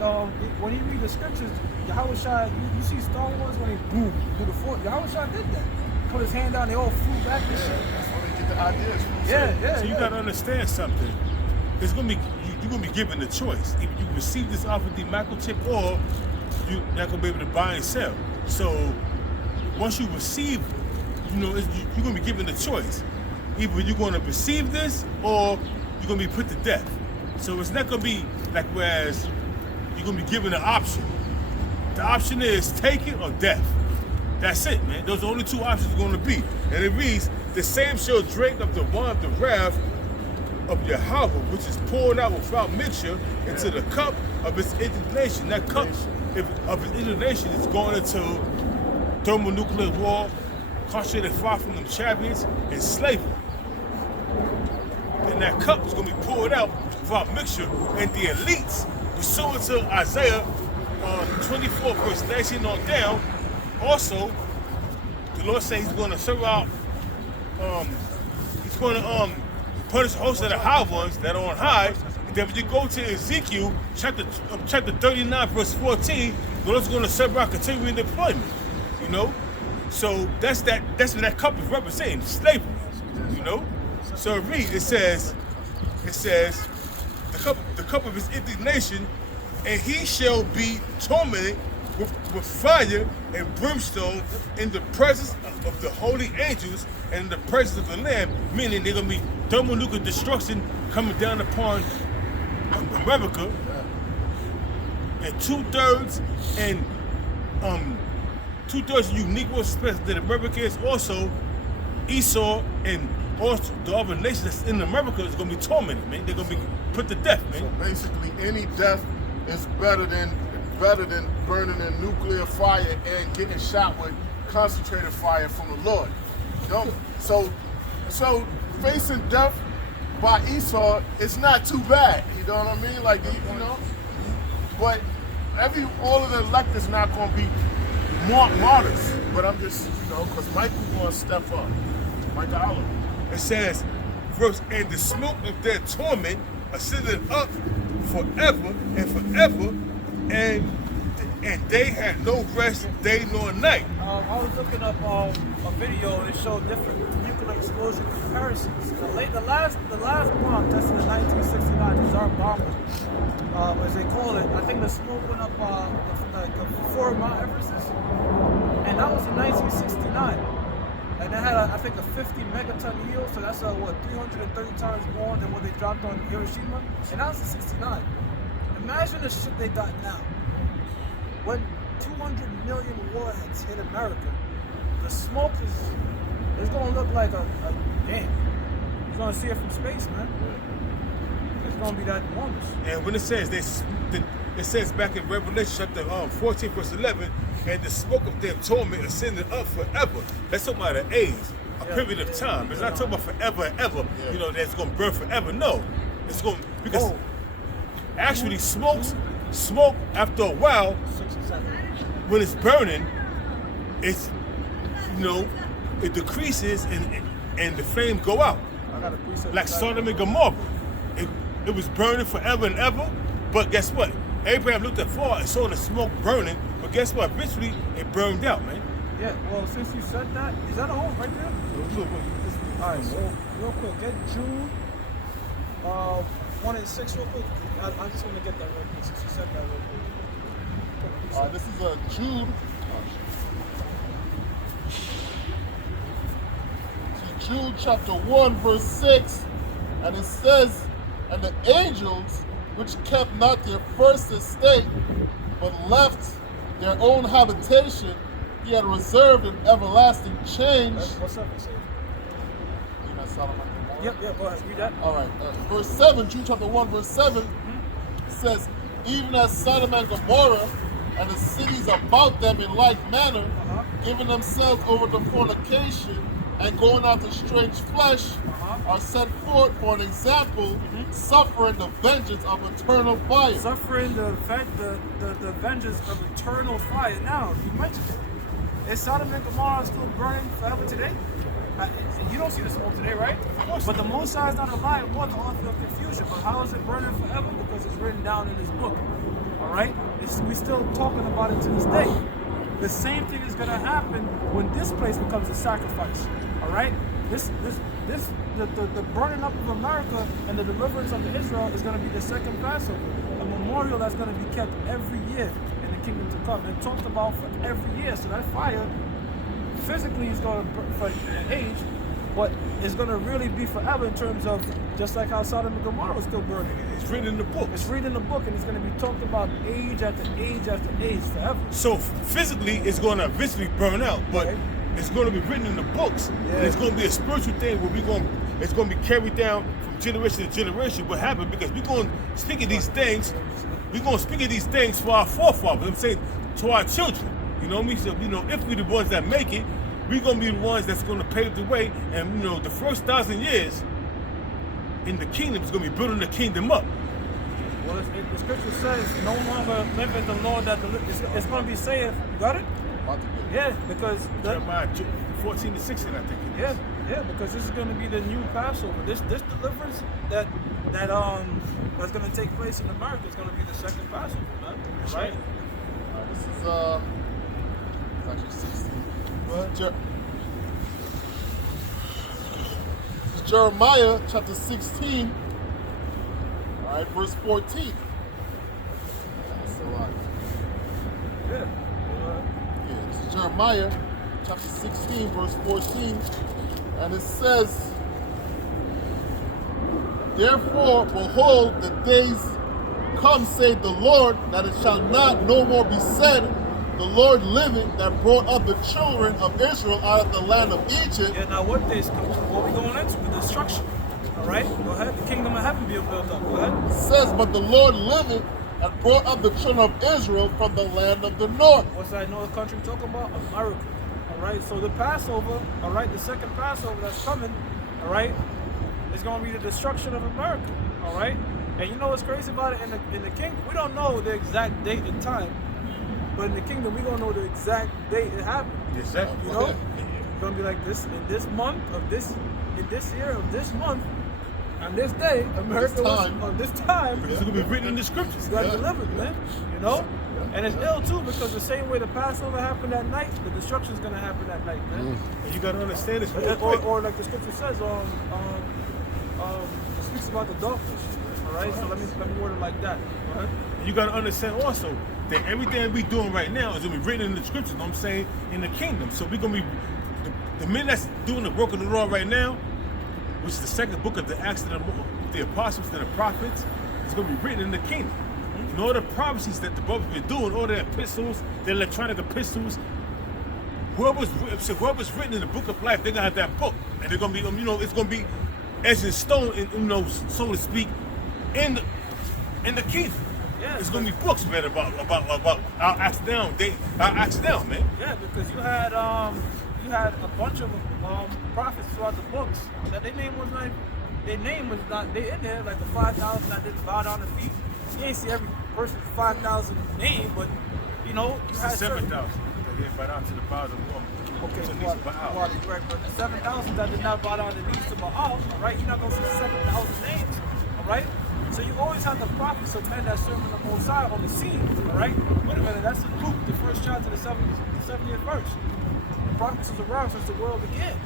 when you read the scriptures, Yahweh Shai, you see Star Wars when he boom through the fort. Yahweh Shai did that. Put his hand down, they all flew back and shit. That's where they get the ideas from. Yeah. So you gotta understand something. It's gonna be you're gonna be given the choice. If you receive this off of the microchip, or you're not gonna be able to buy and sell. So once you receive, you know, you're gonna be given the choice. either you're going to receive this or you're going to be put to death. So it's not going to be like whereas you're going to be given an option. The option is take it or death. That's it, man. Those are the only two options going to be. And it reads, the same shall drink of the wine of the wrath of Yahweh, which is poured out without mixture into the cup of his indignation. That cup of his indignation is going into thermonuclear war, concentrated fire from them chariots, and slavery. And that cup is going to be poured out without mixture, and the elites, pursuant to Isaiah 24, verse 19 on down, also, the Lord says he's going to serve out, he's going to punish the host of the high ones that are on high. And then when you go to Ezekiel chapter 39, verse 14, the Lord's going to serve out continuing deployment, you know? So that's what that cup is representing, slavery, you know? So read, it says, the cup of his indignation, and he shall be tormented with fire and brimstone in the presence of the holy angels and in the presence of the Lamb, meaning they're going to be thermonuclear destruction coming down upon America, and 2/3 unique world special that America is also Esau and also the other nations that's in America is going to be tormented, man. They're going to be put to death, man. So basically, any death is better than burning in nuclear fire and getting shot with concentrated fire from the Lord. So facing death by Esau, it's not too bad. You know what I mean? Like, you know, but all of the elect is not going to be martyrs. But I'm just, you know, because Michael's going to step up. Michael Oliver. It says, verse, and the smoke of their torment ascended up forever and forever, and they had no rest day nor night. I was looking up a video and it showed different nuclear explosion comparisons. The last bomb tested in 1969, the Tsar bomber, as they call it. I think the smoke went up like 4 Mount Everests, and that was in 1969. And they had, I think, a 50 megaton yield, so that's 330 times more than what they dropped on Hiroshima, and that was in 69. Imagine the shit they got now. When 200 million warheads hit America, the smoke is gonna look like a damn. You're gonna see it from space, man. It's gonna be that enormous. And when it says it says back in Revelation chapter 14, verse 11, and the smoke of their torment ascended up forever. That's talking about an age, a period of time. It's not talking about forever and ever. You know, that's gonna burn forever. No, it's going because actually smoke after a while, when it's burning, it's, you know, it decreases and the flame go out. Like Sodom and Gomorrah. It was burning forever and ever, but guess what? Abraham looked afar and saw the smoke burning, but guess what? Eventually it burned out, man. Yeah, well, since you said that, is that a home right there? Alright, so real quick, get Jude 1 and 6 real quick. I just want to get that real quick since you said that real quick. This is Jude. Jude chapter 1 verse 6, and it says, and the angels which kept not their first estate, but left their own habitation, he had reserved in everlasting change. What's up, you say? You know, Sodom and Gomorrah? Yep, go ahead, read that. All right, verse 7, Jude chapter 1 verse 7, says, even as Sodom and Gomorrah and the cities about them in like manner, giving themselves over to fornication and going after strange flesh, are set forth for an example, suffering the vengeance of eternal fire. Suffering the vengeance of eternal fire. Now, you mentioned it. Is Sodom and Gomorrah still burning forever today? You don't see the smoke today, right? But the Most High is not a liar, more the author of confusion. But how is it burning forever? Because it's written down in his book. All right? We're still talking about it to this day. The same thing is going to happen when this place becomes a sacrifice. All right? The burning up of America and the deliverance of Israel is going to be the second Passover, a memorial that's going to be kept every year in the kingdom to come and talked about for every year. So that fire physically is going to, for an age, but it's going to really be forever in terms of just like how Sodom and Gomorrah is still burning. It's written in the book. It's written in the book, and it's going to be talked about age after age after age forever. So physically, it's going to eventually burn out, but Right. it's going to be written in the books, Yeah. and it's going to be a spiritual thing where it's going to be carried down from generation to generation. What happened? Because we're going to speak of these things. We're going to speak of these things for our forefathers. I'm saying to our children. You know what I mean? So, if we're the ones that make it, we're going to be the ones that's going to pave the way. And, the first 1,000 years in the kingdom is going to be building the kingdom up. Well, the scripture says, no longer liveth the Lord that it's going to be saith. You got it? About to get it. Yeah, because Jeremiah 14 to 16, I think it is. yeah, because this is going to be the new Passover. This deliverance that's going to take place in America is going to be the second Passover, man. Right? This is it's actually 16. This is Jeremiah chapter 16. All right, verse 14. That's a lot. Yeah. Yeah, this is Jeremiah chapter 16, verse 14. And it says, therefore, behold, the days come, saith the Lord, that it shall not no more be said, the Lord living, that brought up the children of Israel out of the land of Egypt. Yeah, now what days come? What we going into? The destruction. All right? Go ahead. The kingdom of heaven being built up. Go ahead. It says, but the Lord living, that brought up the children of Israel from the land of the north. What's that north country talking about? America. All right? So the Passover, all right, the second Passover that's coming, all right, is going to be the destruction of America. All right? And you know what's crazy about it? In the kingdom, we don't know the exact date and time, but in the kingdom, we're going to know the exact date it happened. Exactly. You know? It's going to be like this, in this month of this, in this year of this month, on this day, America was on this time. It's going to be written in the scriptures. You got delivered, man. You know? And it's ill too because the same way the Passover happened that night, the destruction is going to happen that night, man. And you got to understand this real quick. Or like the scripture says, it speaks about the darkness. All right, so let me word it like that. All right? You got to understand also that everything that we doing right now is going to be written in the scriptures, you know what I'm saying, in the kingdom. So we're going to be, the men that's doing the work of the Lord right now, which is the second book of the Acts of the Apostles and the Prophets, is going to be written in the kingdom. And all the prophecies that the brothers been doing, all the epistles, the electronic epistles, whoever's written in the book of life, they're going to have that book. And they're going to be, it's going to be as in stone, so to speak, in the kingdom. Yeah, it's going to be books, man, about our acts down, man. Yeah, because you had a bunch of prophets throughout the books that their name was not they in there, like the 5,000 that didn't bow down to feet. You ain't see every person's 5,000 name, but you had 7,000. They didn't bow down to the bottom of okay, to right, but the 7,000 that did not bow down the knees to Baal, all right? You're not gonna see 7,000 names, all right? So you always have the prophets of men that serve the Most High on the scene, all right? Wait a minute, that's in Luke, the first chapter, the 70th verse. The prophets was around since the world began.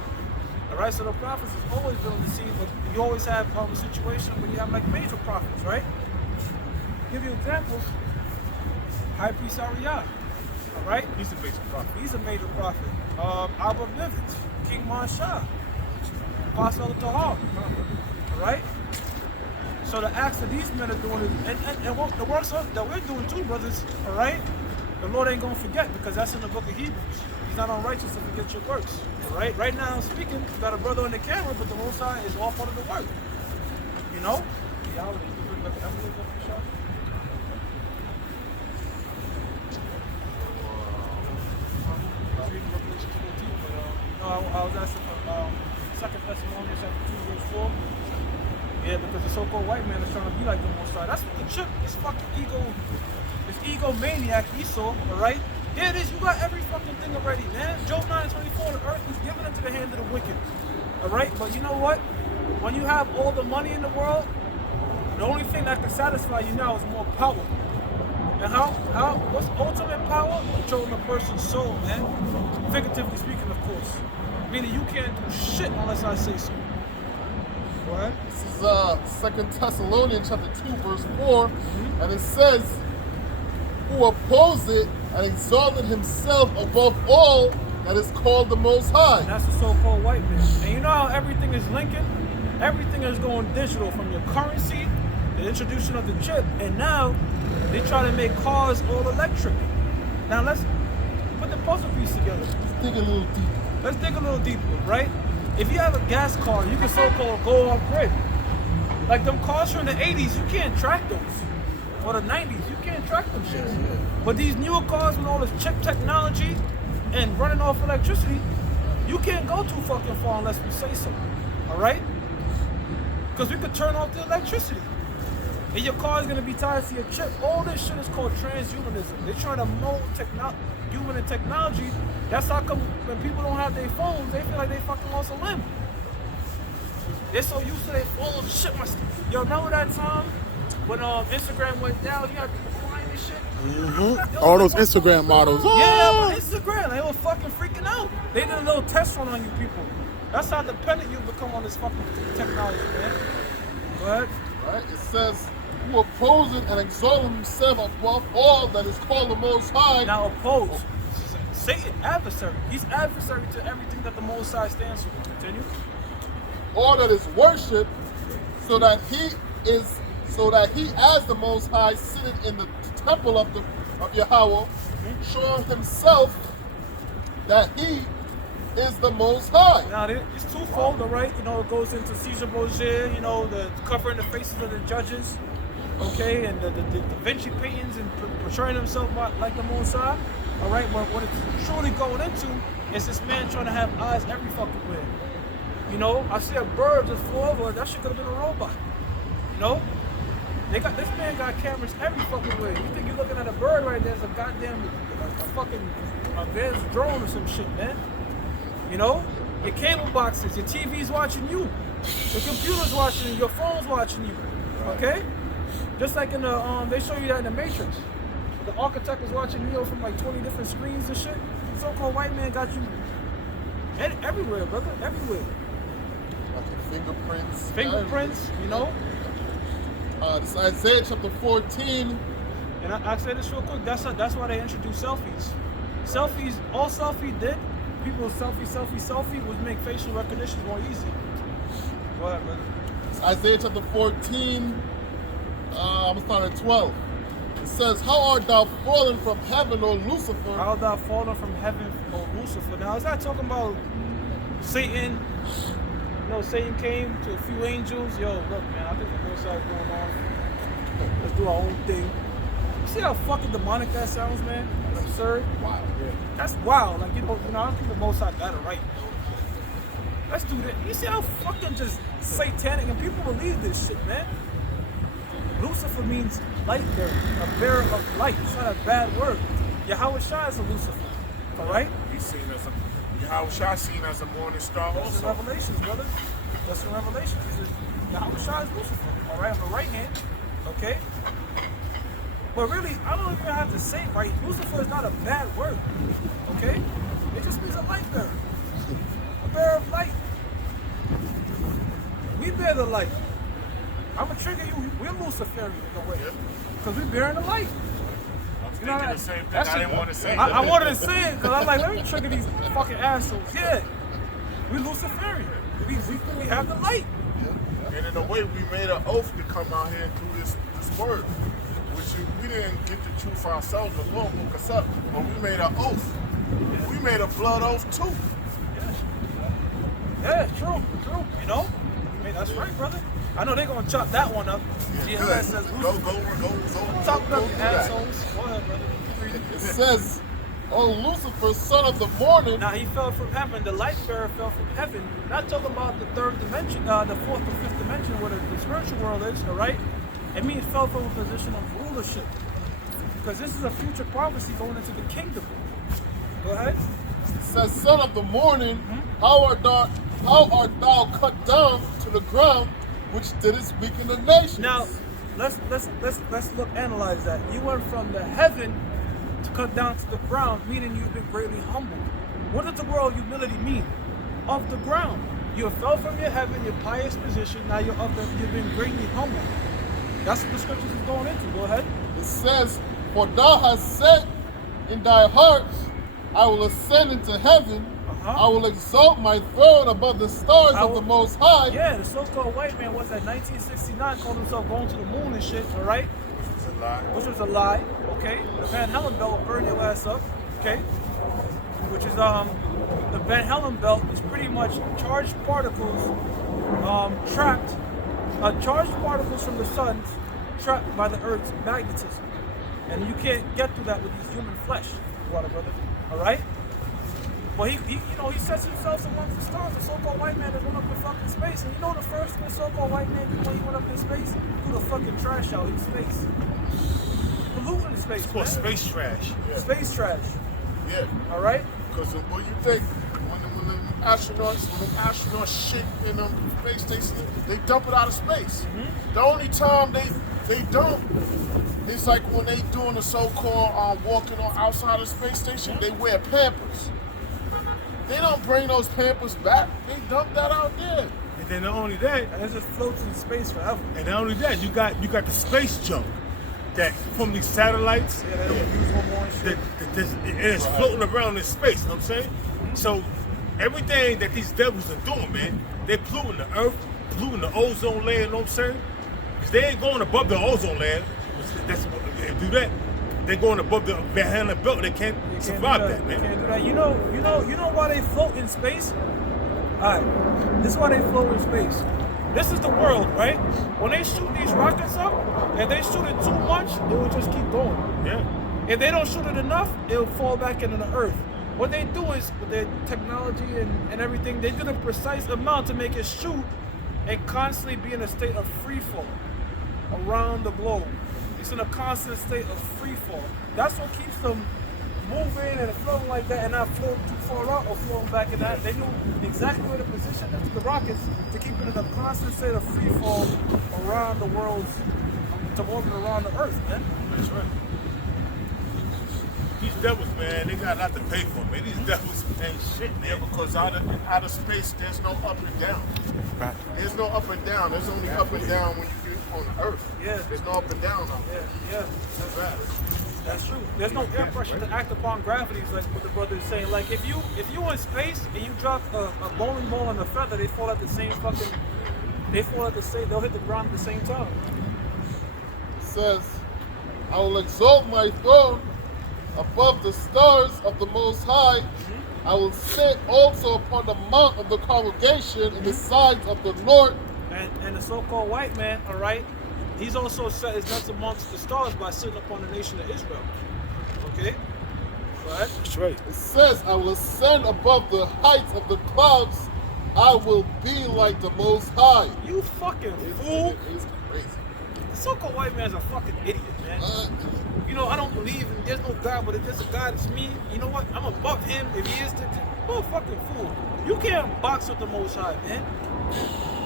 All right, so the prophets has always been on the scene, but you always have a situation where you have like major prophets, right? Give you an example. High Priest Ariah, all right? He's a major prophet. He's a major prophet. Abba Vivit, King Mansha, Apostle of Tahar, all right? So the acts that these men are doing is, and what the works that we're doing too, brothers, all right? The Lord ain't gonna forget because that's in the book of Hebrews. He's not unrighteous to forget your works, all right? Right now I'm speaking, you got a brother on the camera, but the Most High is all part of the work, you know? Yeah, you can bring back the envelope up for shot. I was asking for 2 Thessalonians chapter 2, verse 4. Yeah, because the so-called white man is trying to be like the Most High. That's what the chip, this fucking this egomaniac Esau, alright? Here it is, you got every fucking thing already, man. Job 9:24, the earth is given into the hand of the wicked. Alright? But you know what? When you have all the money in the world, the only thing that can satisfy you now is more power. And what's ultimate power? Controlling a person's soul, man. Figuratively speaking, of course. Meaning you can't do shit unless I say so. Go ahead. This is 2 Thessalonians chapter 2, verse 4, and it says, who opposed it and exalted himself above all that is called the Most High. And that's the so-called white man. And you know how everything is linking? Everything is going digital, from your currency, the introduction of the chip, and now they try to make cars all electric. Now let's put the puzzle piece together. Let's dig a little deeper. Let's dig a little deeper, right? If you have a gas car, you can so-called go off grid. Like them cars from the 80s, you can't track those. Or the 90s, you can't track them shits. But these newer cars with all this chip technology and running off electricity, you can't go too fucking far unless we say so. All right? Because we could turn off the electricity. And your car is going to be tied to your chip. All this shit is called transhumanism. They're trying to mold human and technology. That's how come when people don't have their phones, they feel like they fucking lost a limb. They're so used to their phones. Shit, yo, remember that time when Instagram went down? You had people crying and shit? Yo, All those Instagram models. Yeah, Oh! but Instagram, they were fucking freaking out. They did a little test run on you people. That's how dependent you become on this fucking technology, man. Go ahead. Right? It says, who opposes and exalts himself above all that is called the Most High. Now oppose. Satan, adversary. He's adversary to everything that the Most High stands for. Continue. All that is worshipped, so that he as the Most High sitting in the temple of Yahweh, showing himself that he is the Most High. Now it's twofold, all right? You know, it goes into Caesar Borgia, you know, the covering the faces of the judges, okay, and the Da Vinci paintings and portraying himself like the Most High, all right? But what it's truly going into is this man trying to have eyes every fucking way. You know, I see a bird just flew over, that shit could have been a robot. You know? This man got cameras every fucking way. You think you're looking at a bird right there's a goddamn a fucking advanced drone or some shit, man. You know? Your cable boxes, your TV's watching you. Your computer's watching you, your phone's watching you. Okay? Just like in the they show you that in the Matrix. The architect is watching Neo from like 20 different screens and shit. So-called white man got you everywhere, brother. Everywhere. Like Fingerprints, you know? This is Isaiah chapter 14. And I say this real quick, that's why they introduced selfies. Selfies, all selfie did, people selfie was make facial recognition more easy. Go ahead, brother. It's Isaiah chapter 14, I'm going to start at 12. It says, how art thou fallen from heaven, O Lucifer? How art thou fallen from heaven, O Lucifer? Now, is that talking about Satan? You know, Satan came to a few angels. Yo, look, man, I think the Most High is going on. Let's do our own thing. You see how fucking demonic that sounds, man? That's absurd. Wow. Yeah. That's wild. Like, you know, I don't think the Most High got it right. Let's do that. You see how fucking just satanic, and people believe this shit, man. Lucifer means light bearer, a bearer of light. It's not a bad word. Yahweh Shai is a Lucifer. All right? He's seen as Yahweh Shai seen as a morning star That's also. in Revelations, brother. That's in Revelations. He says, Yahweh Shai is Lucifer. All right, on the right hand. Okay? But really, I don't even have to say it right. Lucifer is not a bad word. Okay? It just means a light bearer. A bearer of light. We bear the light. I'm going to trigger you. We're Luciferian in a way. Because we're bearing the light. I was You know thinking that- the same thing. that I shit- didn't want to say it. I wanted to say it because I'm like, let me trigger these fucking assholes. Yeah, we Luciferian. We have the light. And in a way, we made an oath to come out here and do this word. We didn't get the truth for ourselves. The Lord woke us up, but we made an oath. We made a blood oath too. Yeah, true. You know, hey, that's right, brother. I know they're gonna chop that one up. Yeah, GMS says good. Go. Talk Go about do the that. assholes. Go ahead, brother. It says, O Lucifer, son of the morning. Now he fell from heaven. The light bearer fell from heaven. Not talking about the third dimension, the fourth or fifth dimension, where the spiritual world is. All right. It means fell from a position of rulership, because this is a future prophecy going into the kingdom. Go ahead. It says, son of the morning, how art thou cut down to the ground, which didst weaken the nations? Now, let's analyze that. You went from the heaven to cut down to the ground, meaning you've been greatly humbled. What does the word humility mean? Of the ground. You fell from your heaven, your pious position. Now you've been greatly humbled. That's what the scriptures is going into. Go ahead. It says, for thou hast said in thy heart, I will ascend into heaven. Uh-huh. I will exalt my throne above the stars I of will- the Most High. Yeah, the so-called white man was at 1969 called himself going to the moon and shit, all right? It's a lie. Which was a lie, okay? The Van Halen belt will burn your ass up, okay? Which is, the Van Halen belt is pretty much charged particles trapped, charged particles from the sun trapped by the Earth's magnetism. And you can't get through that with these human flesh, water brother, all right? But he sets himself amongst the stars. The so-called white man that went up in fucking space. And you know the first thing the so-called white man did when he went up in space? Threw the fucking trash out in space. Polluting space, It's called man. space trash. Yeah. Space trash, Yeah. all right? Because what you think when the astronauts shit in them space stations, they dump it out of space. The only time they don't is like when they doing the so-called walking on outside of the space station. They wear Pampers. They don't bring those Pampers back. They dump that out there. And then not only that, And it just floats in space forever. and not only that, you got the space junk that from these satellites Yeah, they don't use no more and shit. that is floating around in space. You know what I'm saying? So everything that these devils are doing, man, they're polluting the earth, polluting the ozone layer. You know what I'm saying? Because they ain't going above the ozone layer. That's what they do that. They're going above the Van Halen belt. They can't You can't survive do that, You man. can't do that. You know why they float in space? Alright, this is why they float in space. This is the world, right? When they shoot these rockets up, if they shoot it too much, it will just keep going. Yeah. If they don't shoot it enough, it'll fall back into the earth. What they do is, with their technology and everything, they do the precise amount to make it shoot and constantly be in a state of free fall around the globe. It's in a constant state of free fall. That's what keeps them moving and floating like that and not floating too far out or floating back in that. They know exactly where to position the rockets to keep it in a constant state of free fall around the world's, to orbit around the earth, man. That's right. These devils, man, they got a lot to pay for, man. These devils ain't shit, Yeah, man. because out of space, there's no up and down. Right. There's no up and down. There's only up and down when you're on Earth. Yeah. There's no up and down out Yeah, there. yeah, that's true. There's no air pressure to act upon gravity, like what the brother is saying. Like if you in space and you drop a bowling ball and a feather, they fall at the same fucking. They fall at the same. They'll hit the ground at the same time. It says, I will exalt my throne above the stars of the Most High. I will sit also upon the mount of the congregation in the sides of the north. And the so-called white man, all right, he's also set his nuts amongst the stars by sitting upon the nation of Israel. Okay, go ahead. That's right. It says, I will ascend above the heights of the clouds. I will be like the Most High. You fucking fool! It's crazy. The so-called white man's a fucking idiot, man. You know, I don't believe in, there's no God, but if there's a God, it's me. You know what? I'm above him. If he is, you're a fucking fool. You can't box with the Most High, man.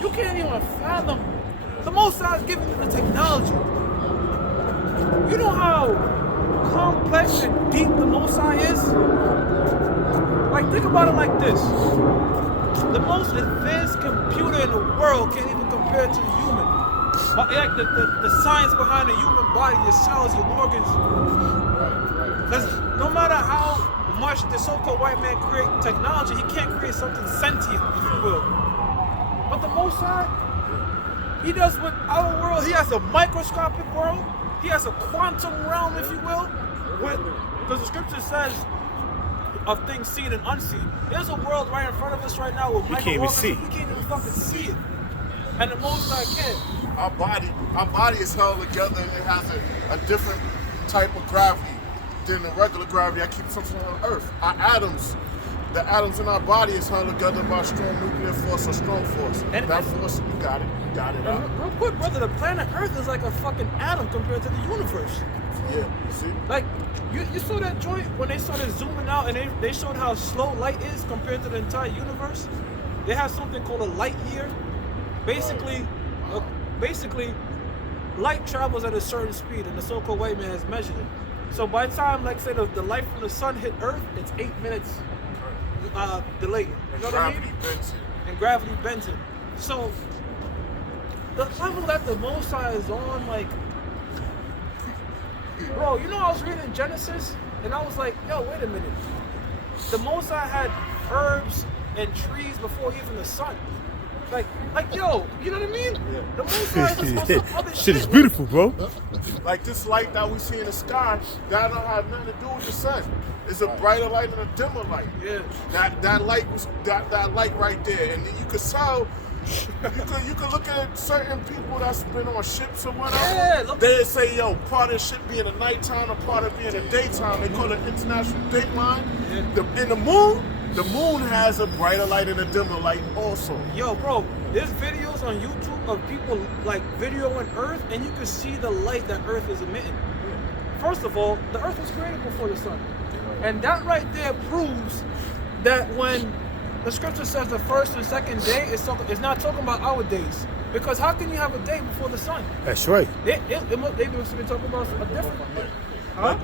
You can't even fathom. The Most High is giving you the technology. You know how complex and deep the Most High is? Like, think about it like this. The most advanced computer in the world can't even compare to the human. Like the science behind the human body, your cells, your organs. Because no matter how much the so-called white man create technology, he can't create something sentient, if you will. But the Most High, he does with our world. He has a microscopic world. He has a quantum realm, if you will. Because the scripture says of things seen and unseen. There's a world right in front of us right now with can't even see. microorganisms. We can't even fucking see it. And the Most High can. Our body is held together and it has a different type of gravity than the regular gravity that keeps us on Earth. Our atoms, the atoms in our body is held together by strong nuclear force or strong force. And that force, you got it out. Real quick, brother, the planet Earth is like a fucking atom compared to the universe. Yeah, you see? Like, you saw that joint when they started zooming out and they showed how slow light is compared to the entire universe? They have something called a light year. Basically, light travels at a certain speed and the so-called white man has measured it. So by the time, like say, the light from the sun hit Earth, it's 8 minutes delayed. You know what I mean? Gravity bends it. And gravity bends it. So the level that the Most High is on, like, bro, you know, I was reading Genesis and I was like, yo, wait a minute. The Most High had herbs and trees before even the sun. Like yo, you know what I mean? Yeah. The Most High is supposed to other Shit is beautiful, bro. Like this light that we see in the sky, that don't have nothing to do with the sun. It's a brighter light and a dimmer light. Yeah. That light was that light right there, and then you could tell. You could look at certain people that's been on ships or whatever. Yeah, look. They say, yo, part of the ship being a nighttime, or part of being a daytime. They call it international date line. Yeah. In the moon has a brighter light and a dimmer light also. Yo, bro, there's videos on YouTube of people like videoing Earth, and you can see the light that Earth is emitting. First of all, the Earth was created before the sun, and that right there proves that when the scripture says the first and second day, it's not talking about our days. Because how can you have a day before the sun? That's right. They must be talking about a different one. Huh?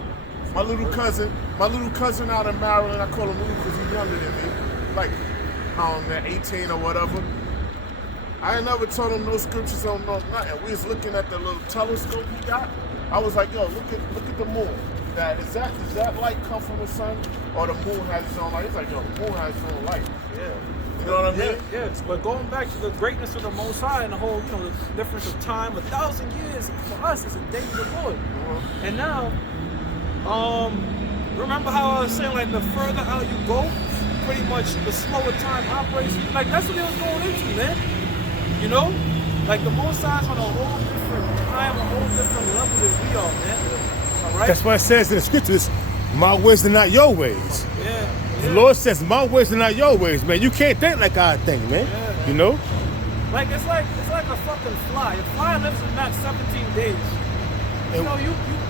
My little cousin out in Maryland, I call him little because he's younger than me, like, I don't know, 18 or whatever. I ain't never told him no scriptures, don't know nothing. We was looking at the little telescope he got. I was like, yo, look at the moon. Does that light come from the sun, or the moon has its own light? He's like, yo, the moon has its own light. Yeah. You know what I mean? Yes, but going back to the greatness of the Most High and the whole, the difference of time, 1,000 years for us is a day of the Lord. And now, remember how I was saying, like, the further out you go, pretty much the slower time operates. Like, that's what they was going into, man. You know? Like, the Most High's on a whole different time, a whole different level than we are, man. All right? That's why it says in the scriptures, my ways are not your ways. Yeah. The Lord says, my ways are not your ways, man. You can't think like I think, man. Yeah. You know? Like it's like a fucking fly. A fly lives in that 17 days. You know,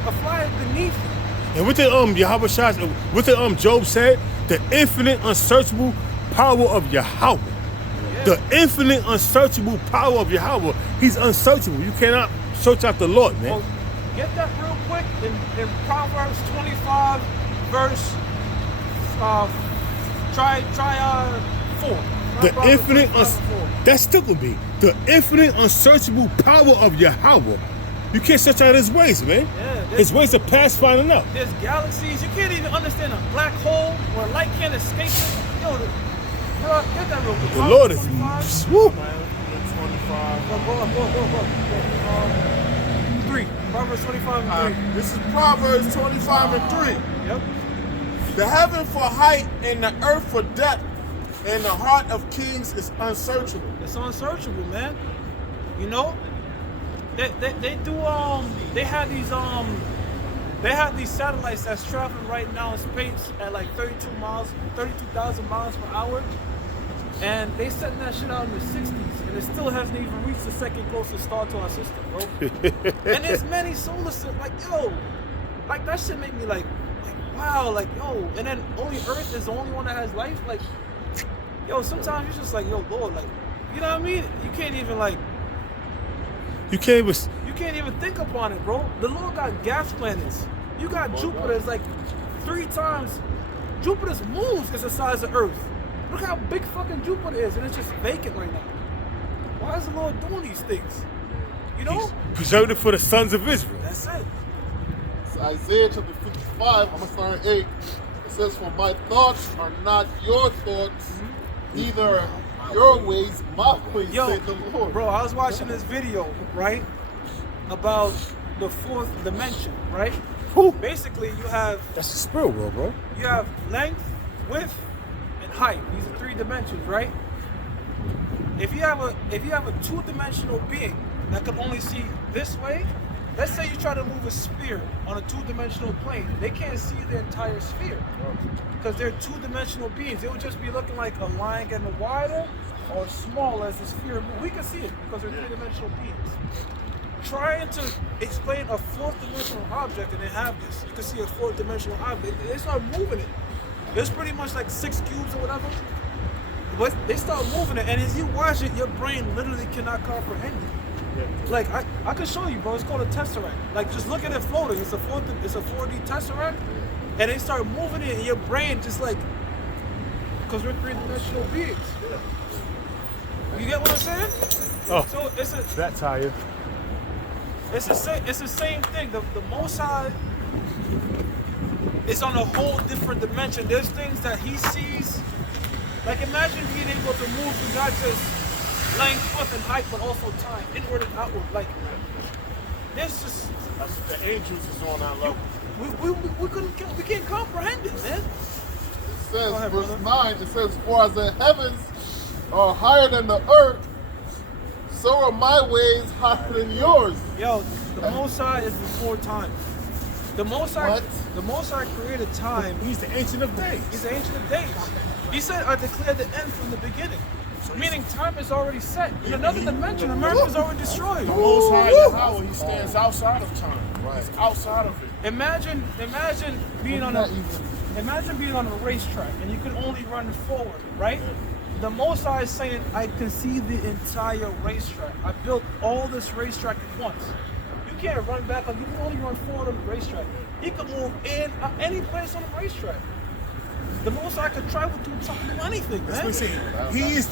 a fly is beneath you. And with the Yahweh Shai, with the Job said, the infinite unsearchable power of Yahweh. Yeah. The infinite unsearchable power of Yahweh. He's unsearchable. You cannot search out the Lord, man. Well, get that real quick in Proverbs 25, verse try 4. The Proverbs infinite, 25 and 4. that's still gonna be the infinite unsearchable power of Yahweh. You can't search out his ways, man. Yeah, His ways are past finding out. There's galaxies. You can't even understand a black hole where light can't escape it. Yo, bro, get that real quick. The Lord is 25. swoop. 25. Go. 3. Proverbs 25 and 3. This is Proverbs 25 and 3. Yep. The heaven for height and the earth for depth, and the heart of kings is unsearchable. It's unsearchable, man. You know, they have these satellites that's traveling right now in space at like 32,000 miles per hour, and they setting that shit out in the 60s, and it still hasn't even reached the second closest star to our system, bro. And there's many solar systems, like yo, like that shit made me like wow, like yo, and then only Earth is the only one that has life, like. Yo, sometimes you're just like, yo, Lord, like, you know what I mean? You can't even You can't even think upon it, bro. The Lord got gas planets. You got Jupiter's like 3 times. Jupiter's moons is the size of Earth. Look how big fucking Jupiter is, and it's just vacant right now. Why is the Lord doing these things? You know? preserved it for the sons of Israel. That's it. It's Isaiah chapter 55, I'm starting at 8. It says, for my thoughts are not your thoughts, neither your ways, my ways, Yo, said the Lord. bro, I was watching this video, right, about the 4th dimension, right? Whew. Basically, you have That's the spirit world, bro. You have length, width, and height. These are 3 dimensions, right? If you have a 2-dimensional being that can only see this way, let's say you try to move a sphere on a 2-dimensional plane, they can't see the entire sphere because they're 2-dimensional beings. It would just be looking like a line getting wider or small as the sphere moves. We can see it because they're 3-dimensional beings. Trying to explain a 4th-dimensional object, and they have this. You can see a 4th-dimensional object. They start moving it. It's pretty much like 6 cubes or whatever. But they start moving it, and as you watch it, your brain literally cannot comprehend it. Like I can show you, bro. It's called a tesseract. Like just look at it floating. It's a 4D tesseract, and they start moving it, and your brain just like, because we're 3-dimensional beings. You get what I'm saying? Oh, So it's a that tire. It's the same thing. The Most High, It's on a whole different dimension. There's things that he sees. Like imagine being able to move through not just length, width, and height, but also time, inward and outward. Like there's just That's what the angels is on our level. we can't comprehend it, man. It says, Go ahead, verse brother. 9, it says, for as the heavens are higher than the earth, so are my ways higher than yours. Yo, the Most High is before time. The Most High, What? the Most High created time. He's the Ancient of Days. He's the Ancient of Days. He said, I declare the end from the beginning. Meaning time is already set. In another dimension, America's already destroyed. The Most High Yahweh, he stands outside of time. He's outside of it. Imagine being on a racetrack and you could only run forward, right? The Most High is saying, I can see the entire racetrack. I built all this racetrack at once. You can't run back, like you can only run forward on the racetrack. He could move in any place on the racetrack. The Most High could travel through time, do anything, That's man. what I'm saying. He is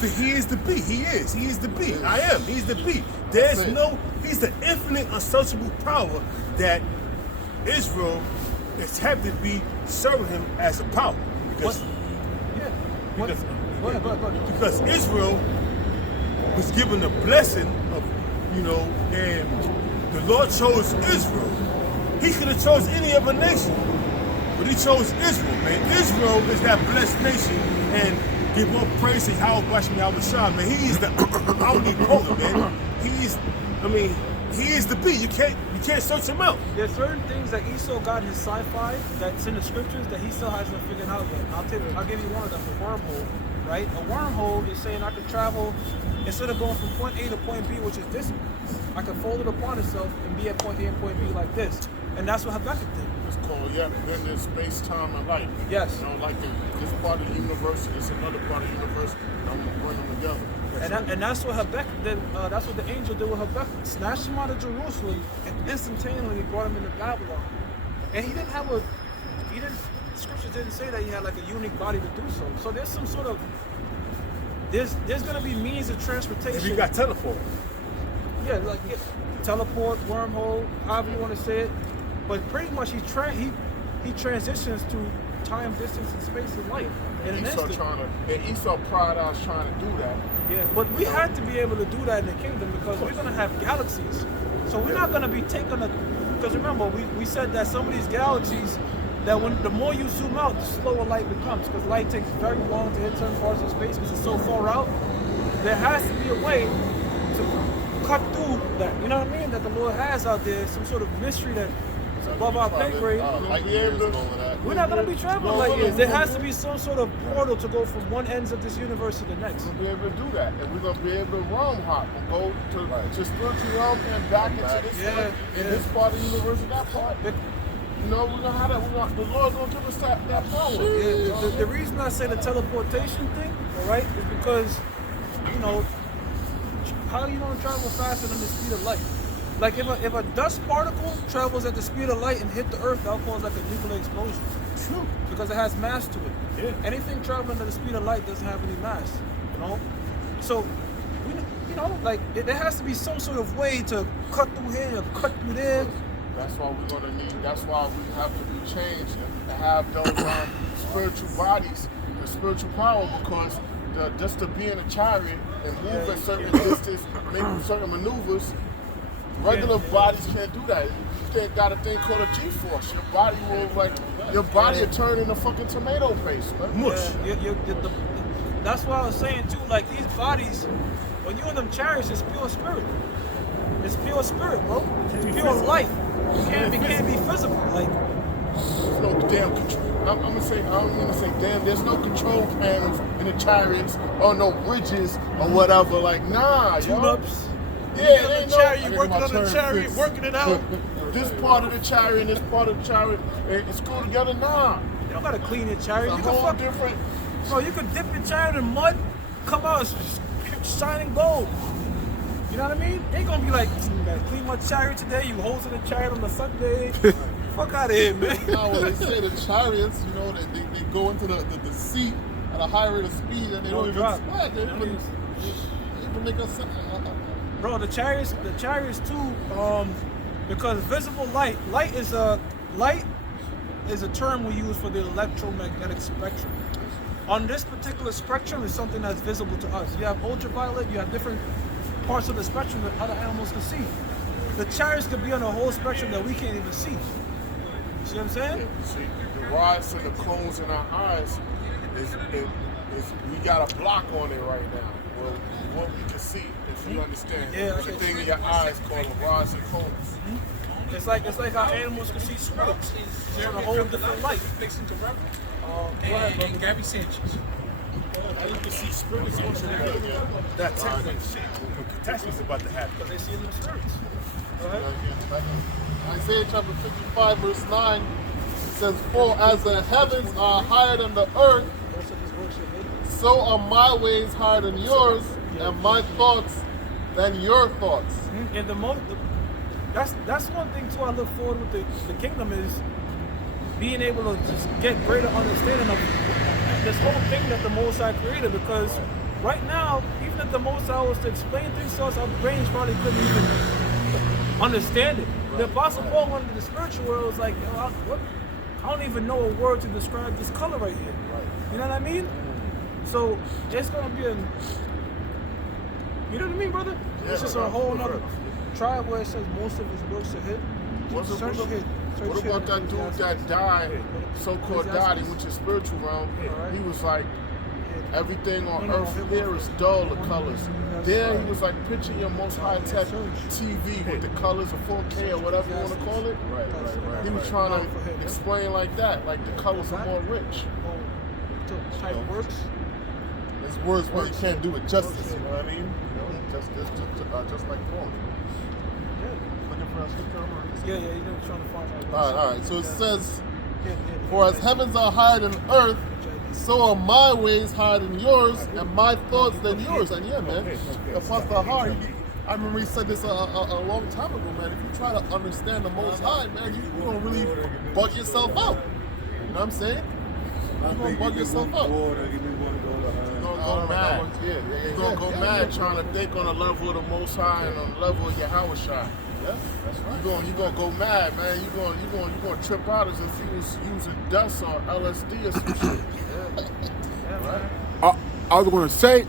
the be. He is the be. I am. He's the be. He's the infinite, unsearchable power that Israel is happy to be serving him as a power. Because, Yeah. What? because, Go ahead. because Israel was given the blessing of, and the Lord chose Israel. He could have chose any other nation. But he chose Israel, man. Israel is that blessed nation, and give more praise to Yahweh Shah, man. He is the omnipotent, man. He is the beat. You can't search him out. There's certain things that Esau got in his sci-fi that's in the scriptures that he still hasn't figured out yet. I'll give you one of them, the wormhole, right? A wormhole is saying I could travel, instead of going from point A to point B, which is this, I could fold it upon itself and be at point A and point B like this. And that's what Habakkuk did. It's called, then there's space, time, and light. Yes. Like this part of the universe, it's another part of the universe, and I'm going to bring them together. And that's what Habakkuk did. That's what the angel did with Habakkuk. Snatched him out of Jerusalem and instantaneously brought him into Babylon. And scriptures didn't say that he had like a unique body to do so. So there's some sort of, there's going to be means of transportation. If you got teleport. Yeah, teleport, wormhole, however you want to say it. But pretty much he transitions to time, distance, and space and light in an instant. Esau pride us trying to do that. Yeah, but we had to be able to do that in the kingdom because we're going to have galaxies. So we're not going to be taking because remember, we said that some of these galaxies, that the more you zoom out, the slower light becomes because light takes very long to hit certain parts of space because it's so far out. There has to be a way to cut through that. You know what I mean? That the Lord has out there, some sort of mystery that above our pay grade. We're not going to be traveling like this. There has to be some sort of portal to go from one end of this universe to the next. We're going to be able to do that. And we're going to be able to realm hop and go to spiritual realm and back into this one, in this part of the universe and that part. We're going to have that. The Lord's going to give us that power. Yeah, the reason I say the teleportation thing, all right, is because, how you going to travel faster than the speed of light? Like if a dust particle travels at the speed of light and hit the earth, that'll cause like a nuclear explosion. True. Because it has mass to it. Yeah. Anything traveling at the speed of light doesn't have any mass. So there has to be some sort of way to cut through here or cut through there. That's why we're gonna need. That's why we have to be changed and have those spiritual bodies, the spiritual power, because just to be in a chariot and move at certain distance, make certain maneuvers. Regular bodies can't do that. You got a thing called a G-force. Your body will turn into fucking tomato paste, man. Mush. That's why I was saying too. Like these bodies, when you're in them chariots, it's pure spirit. It's pure spirit, bro. It's pure life. It can't be physical. Like there's no damn control. I'm gonna say. I don't mean to say damn. There's no control panels in the chariots or no bridges or whatever. Like nah, tune-ups. Yeah, you working on the chariot, working it out. This part of the chariot and this part of the chariot, it's cool together. Nah, you don't gotta clean your chariot. It's a whole different. Bro, you could dip your chariot in mud, come out shining gold. You know what I mean? They ain't gonna be like, you gotta clean my chariot today. You hosing the chariot on the Sunday. Fuck out of here, man. Now when they say the chariots, they go into the sea at a high rate of speed and they don't even sweat. They even make us. Bro, the chariots too, because visible light is is a term we use for the electromagnetic spectrum. On this particular spectrum is something that's visible to us. You have ultraviolet, you have different parts of the spectrum that other animals can see. The chariots could be on a whole spectrum that we can't even see. You see what I'm saying? See, the rods and the cones in our eyes is we got a block on it right now. Well, what we can see, if you understand. Yeah, the thing in your eyes called the rods and cones. It's like how animals can see spirits. It's on a whole different light. And Gabby Sanchez. And you can see spirits on that technique when catastrophe is about to happen. Because they see them spirits. Go ahead. Isaiah chapter 55, verse 9 says, "For as the heavens are higher than the earth, so are my ways higher than yours, and my thoughts than your thoughts." And that's one thing too I look forward with the kingdom is being able to just get greater understanding of this whole thing that the Most High created, because right now, even if the Most High was to explain things to us, our brains probably couldn't even understand it. The Apostle Paul went into the spiritual world, was like, I don't even know a word to describe this color right here. You know what I mean? So it's gonna be you know what I mean, brother? It's just a whole nother tribe where it says most of his works are hid. Search hid. What about that dude that died, so-called died, he went to spiritual realm, he was like, everything on earth here is dull, the colors. There he was like, picture your most high-tech TV with the colors of 4K or whatever you want to call it. He was trying to explain like that, like the colors are more rich. Type works. His words really can't do it justice, you know what I mean? Just like Paul. Looking for a scripture? Yeah, you know, trying to find out. All right. So it says, "For as heavens are higher than earth, so are my ways higher than yours, and my thoughts than yours." And yeah, man, Apostle Har, I remember he said this a long time ago, man. If you try to understand the Most High, man, you're gonna really bug yourself out. You know what I'm saying? You're gonna bug yourself out. You're gonna go mad. You're gonna go mad trying to think on the level of the Most High and on the level of Yahweh Shai. Yeah, that's right. You're gonna go mad, man. You're gonna trip out as if you was using dust or LSD or some shit. I was going to say,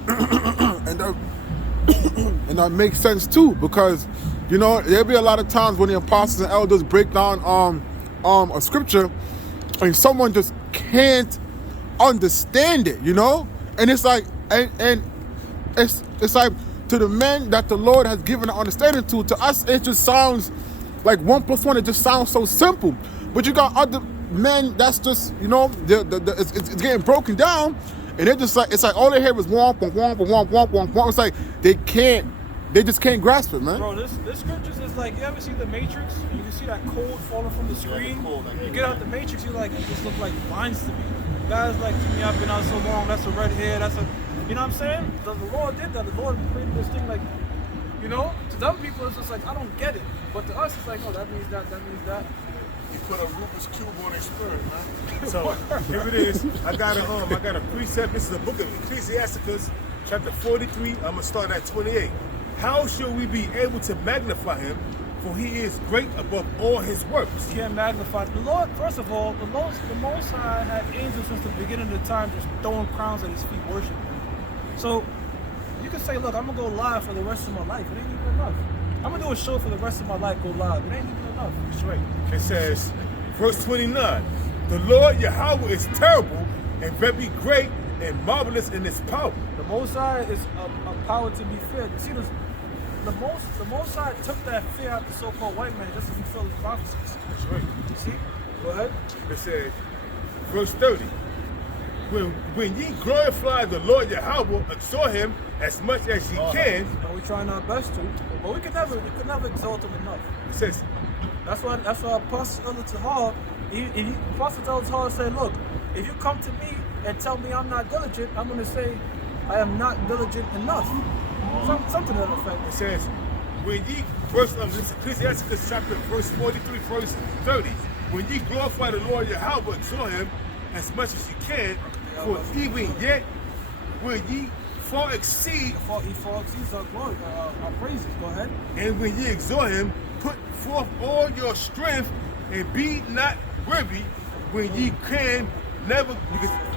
and that makes sense too, because you know there'll be a lot of times when the apostles and elders break down a scripture, and someone just can't understand it, you know, and it's like, and it's like, to the men that the Lord has given an understanding to us, it just sounds like 1 + 1. It just sounds so simple. But you got other men that's just, you know, it's getting broken down, and they're just like, it's like all they hear is womp, womp, womp, womp, womp, womp. It's like they just can't grasp it, man. Bro, this scriptures is like, you ever see the Matrix? And you can see that code falling from the screen. You get out the Matrix, you're like, it just look like lines to me. Guys like, to me, I've been out so long. That's a red hair. That's a. You know what I'm saying? The Lord did that. The Lord created this thing like, you know, to some people it's just like, I don't get it. But to us it's like, oh, that means that means that. He put a Rubik's Cube on his spirit, man. So here it is. I got a precept. This is the book of Ecclesiasticus, chapter 43. I'm gonna start at 28. How shall we be able to magnify him? For he is great above all his works. You can't magnify the Lord. First of all, the Most High had angels since the beginning of the time, just throwing crowns at his feet, worshiping. So you can say, look, I'm gonna go live for the rest of my life. It ain't even enough. I'm gonna do a show for the rest of my life, go live. It ain't even enough. That's right. It says, verse 29, the Lord Yahweh is terrible and very great and marvelous in his power. The Most High is a power to be feared. You see, the Most High took that fear out of the so-called white man just to fulfill his prophecies. That's right. You see? Go ahead. It says, verse 30, when ye glorify the Lord Yahweh, exhort him as much as ye can. And we're trying our best to, but we could never exalt him enough. It says, that's why Apostle Tahar, Apostle Tahar said, look, if you come to me and tell me I'm not diligent, I'm going to say I am not diligent enough. Something to that effect. It says, when ye, this is Ecclesiasticus chapter verse 43, verse 30, when ye glorify the Lord Yahweh, exhort him as much as you can, for even yet will ye far exceed. He far exceeds our glory, our praises. Go ahead. And when ye exhort him, put forth all your strength, and be not weary when ye can never,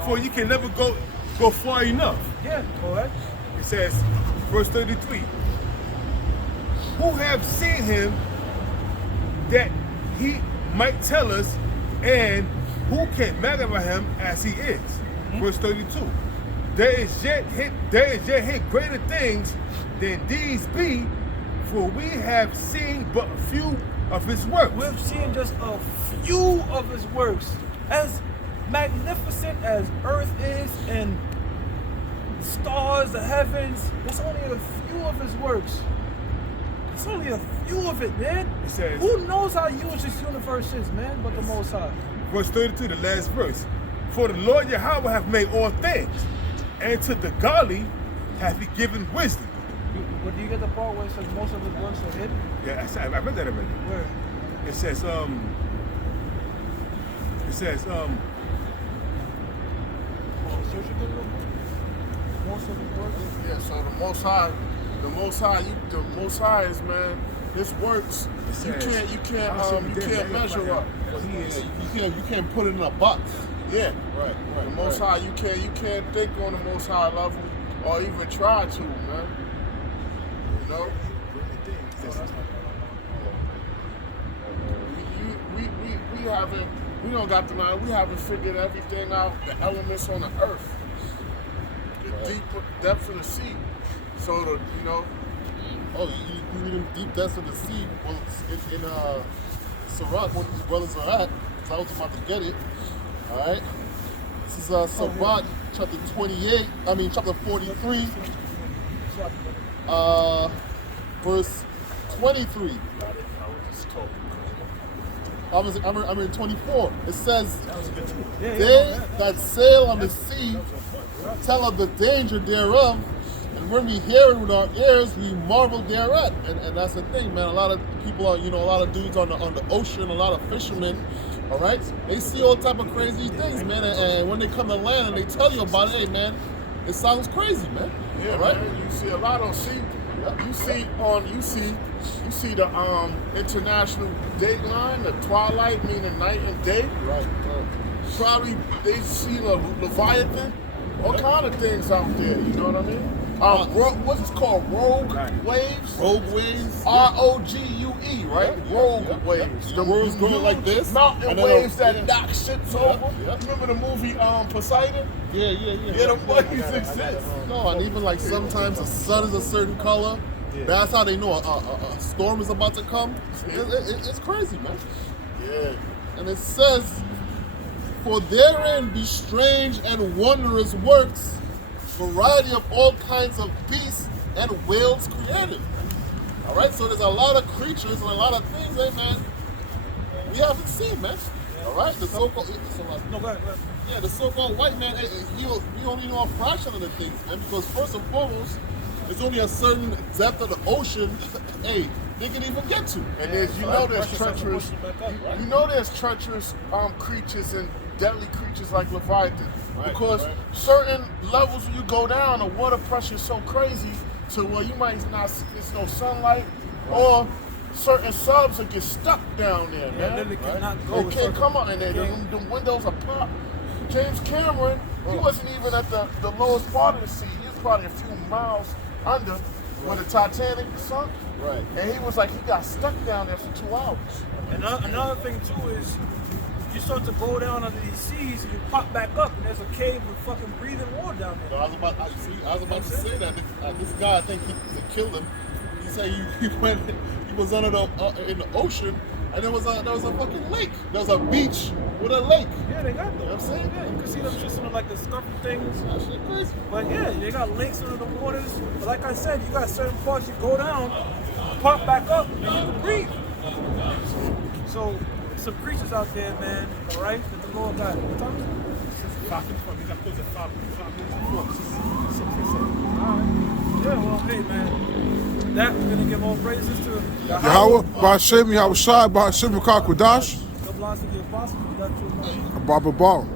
for you can never go far enough. Yeah, go ahead. It says, verse 33, who have seen him that he might tell us, and who can magnify him as he is? Verse 32, there is yet hit greater things than these be, for we have seen but few of his works. We've seen just a few of his works. As magnificent as earth is and stars, the heavens, there's only a few of his works. It's only a few of it, man. It says, who knows how huge this universe is, man, but the Most High. Verse 32, the last verse. For the Lord Yahweh hath made all things, and to the godly hath he given wisdom. But do you get the part where it says most of his works are hidden? Yeah, I read that already. Where? It says, Most of his works? Yeah, so the Most High is, man, his works, you can't measure up. You can't put it in a box. Yeah. Right. The Most High, you can't think on the Most High level or even try to, man. You know? We don't got the line. We haven't figured everything out, the elements on the earth, the deep depths of the sea. So the, you know. Oh, you read in deep depths of the sea. Well, it's in Sirach, where these brothers are at. So I was about to get it. All right. This is Sirach, chapter 43, verse 23. I'm in 24. It says, they that sail on the sea tell of the danger thereof, and when we hear it with our ears, we marvel thereat. And that's the thing, man. A lot of people are, a lot of dudes on the ocean, a lot of fishermen, all right? They see all type of crazy things, man. And when they come to land and they tell you about it, hey, man, it sounds crazy, man. Yeah, all right? Man, you see a lot on sea. You see the international date line, the twilight meaning night and day. Right. Probably they see the Leviathan, all kind of things out there. You know what I mean? What's it called? Rogue waves. Rogue waves. ROGUE, right? Rogue waves. The waves going like this. Mountain and then waves that knock ships over. Yeah. Remember the movie Poseidon? Yeah. Yeah, the waves exist. No, and even like sometimes the sun is a certain color. Yeah. That's how they know a storm is about to come. It's crazy, man. Yeah. And it says, for therein be strange and wondrous works, variety of all kinds of beasts and whales created. All right, so there's a lot of creatures and a lot of things, hey, man, we haven't seen, man. All right, the so-called, No, go ahead. yeah, the so-called white man, we only know a fraction of the things, man, because first and foremost, there's only a certain depth of the ocean, hey, they can even get to. And there's treacherous, there's treacherous creatures and deadly creatures like Leviathan. Because certain levels when you go down, the water pressure is so crazy to where you might not see there's no sunlight, or certain subs will get stuck down there, man. Then they cannot go. They can't come out, and the windows are popped. James Cameron, he wasn't even at the lowest part of the sea. He was probably a few miles under where the Titanic sunk. Right. And he was like, he got stuck down there for 2 hours. And another thing too is, you start to go down under these seas and you pop back up and there's a cave with fucking breathing water down there. I was about to say that this guy, I think they killed him. He said he was under in the ocean, and there was a fucking lake. There was a beach with a lake. Yeah, they got them. You know what I'm saying? Yeah, you can see them just in like the scuffy things. That shit crazy. But yeah, they got lakes under the waters. But like I said, you got certain parts you go down, pop back up, and you can breathe. So some creatures out there, man, all right, that the Lord got. What time is it? 5:54. We got close at 5 minutes before. All right. Yeah, well, hey, man. That we're gonna give all praises to Yahweh, Ba'ashem, Yahweh Shai, Ba'ashem, Makakwadash, the blessed of the apostles. We got you, man. Baba Ball.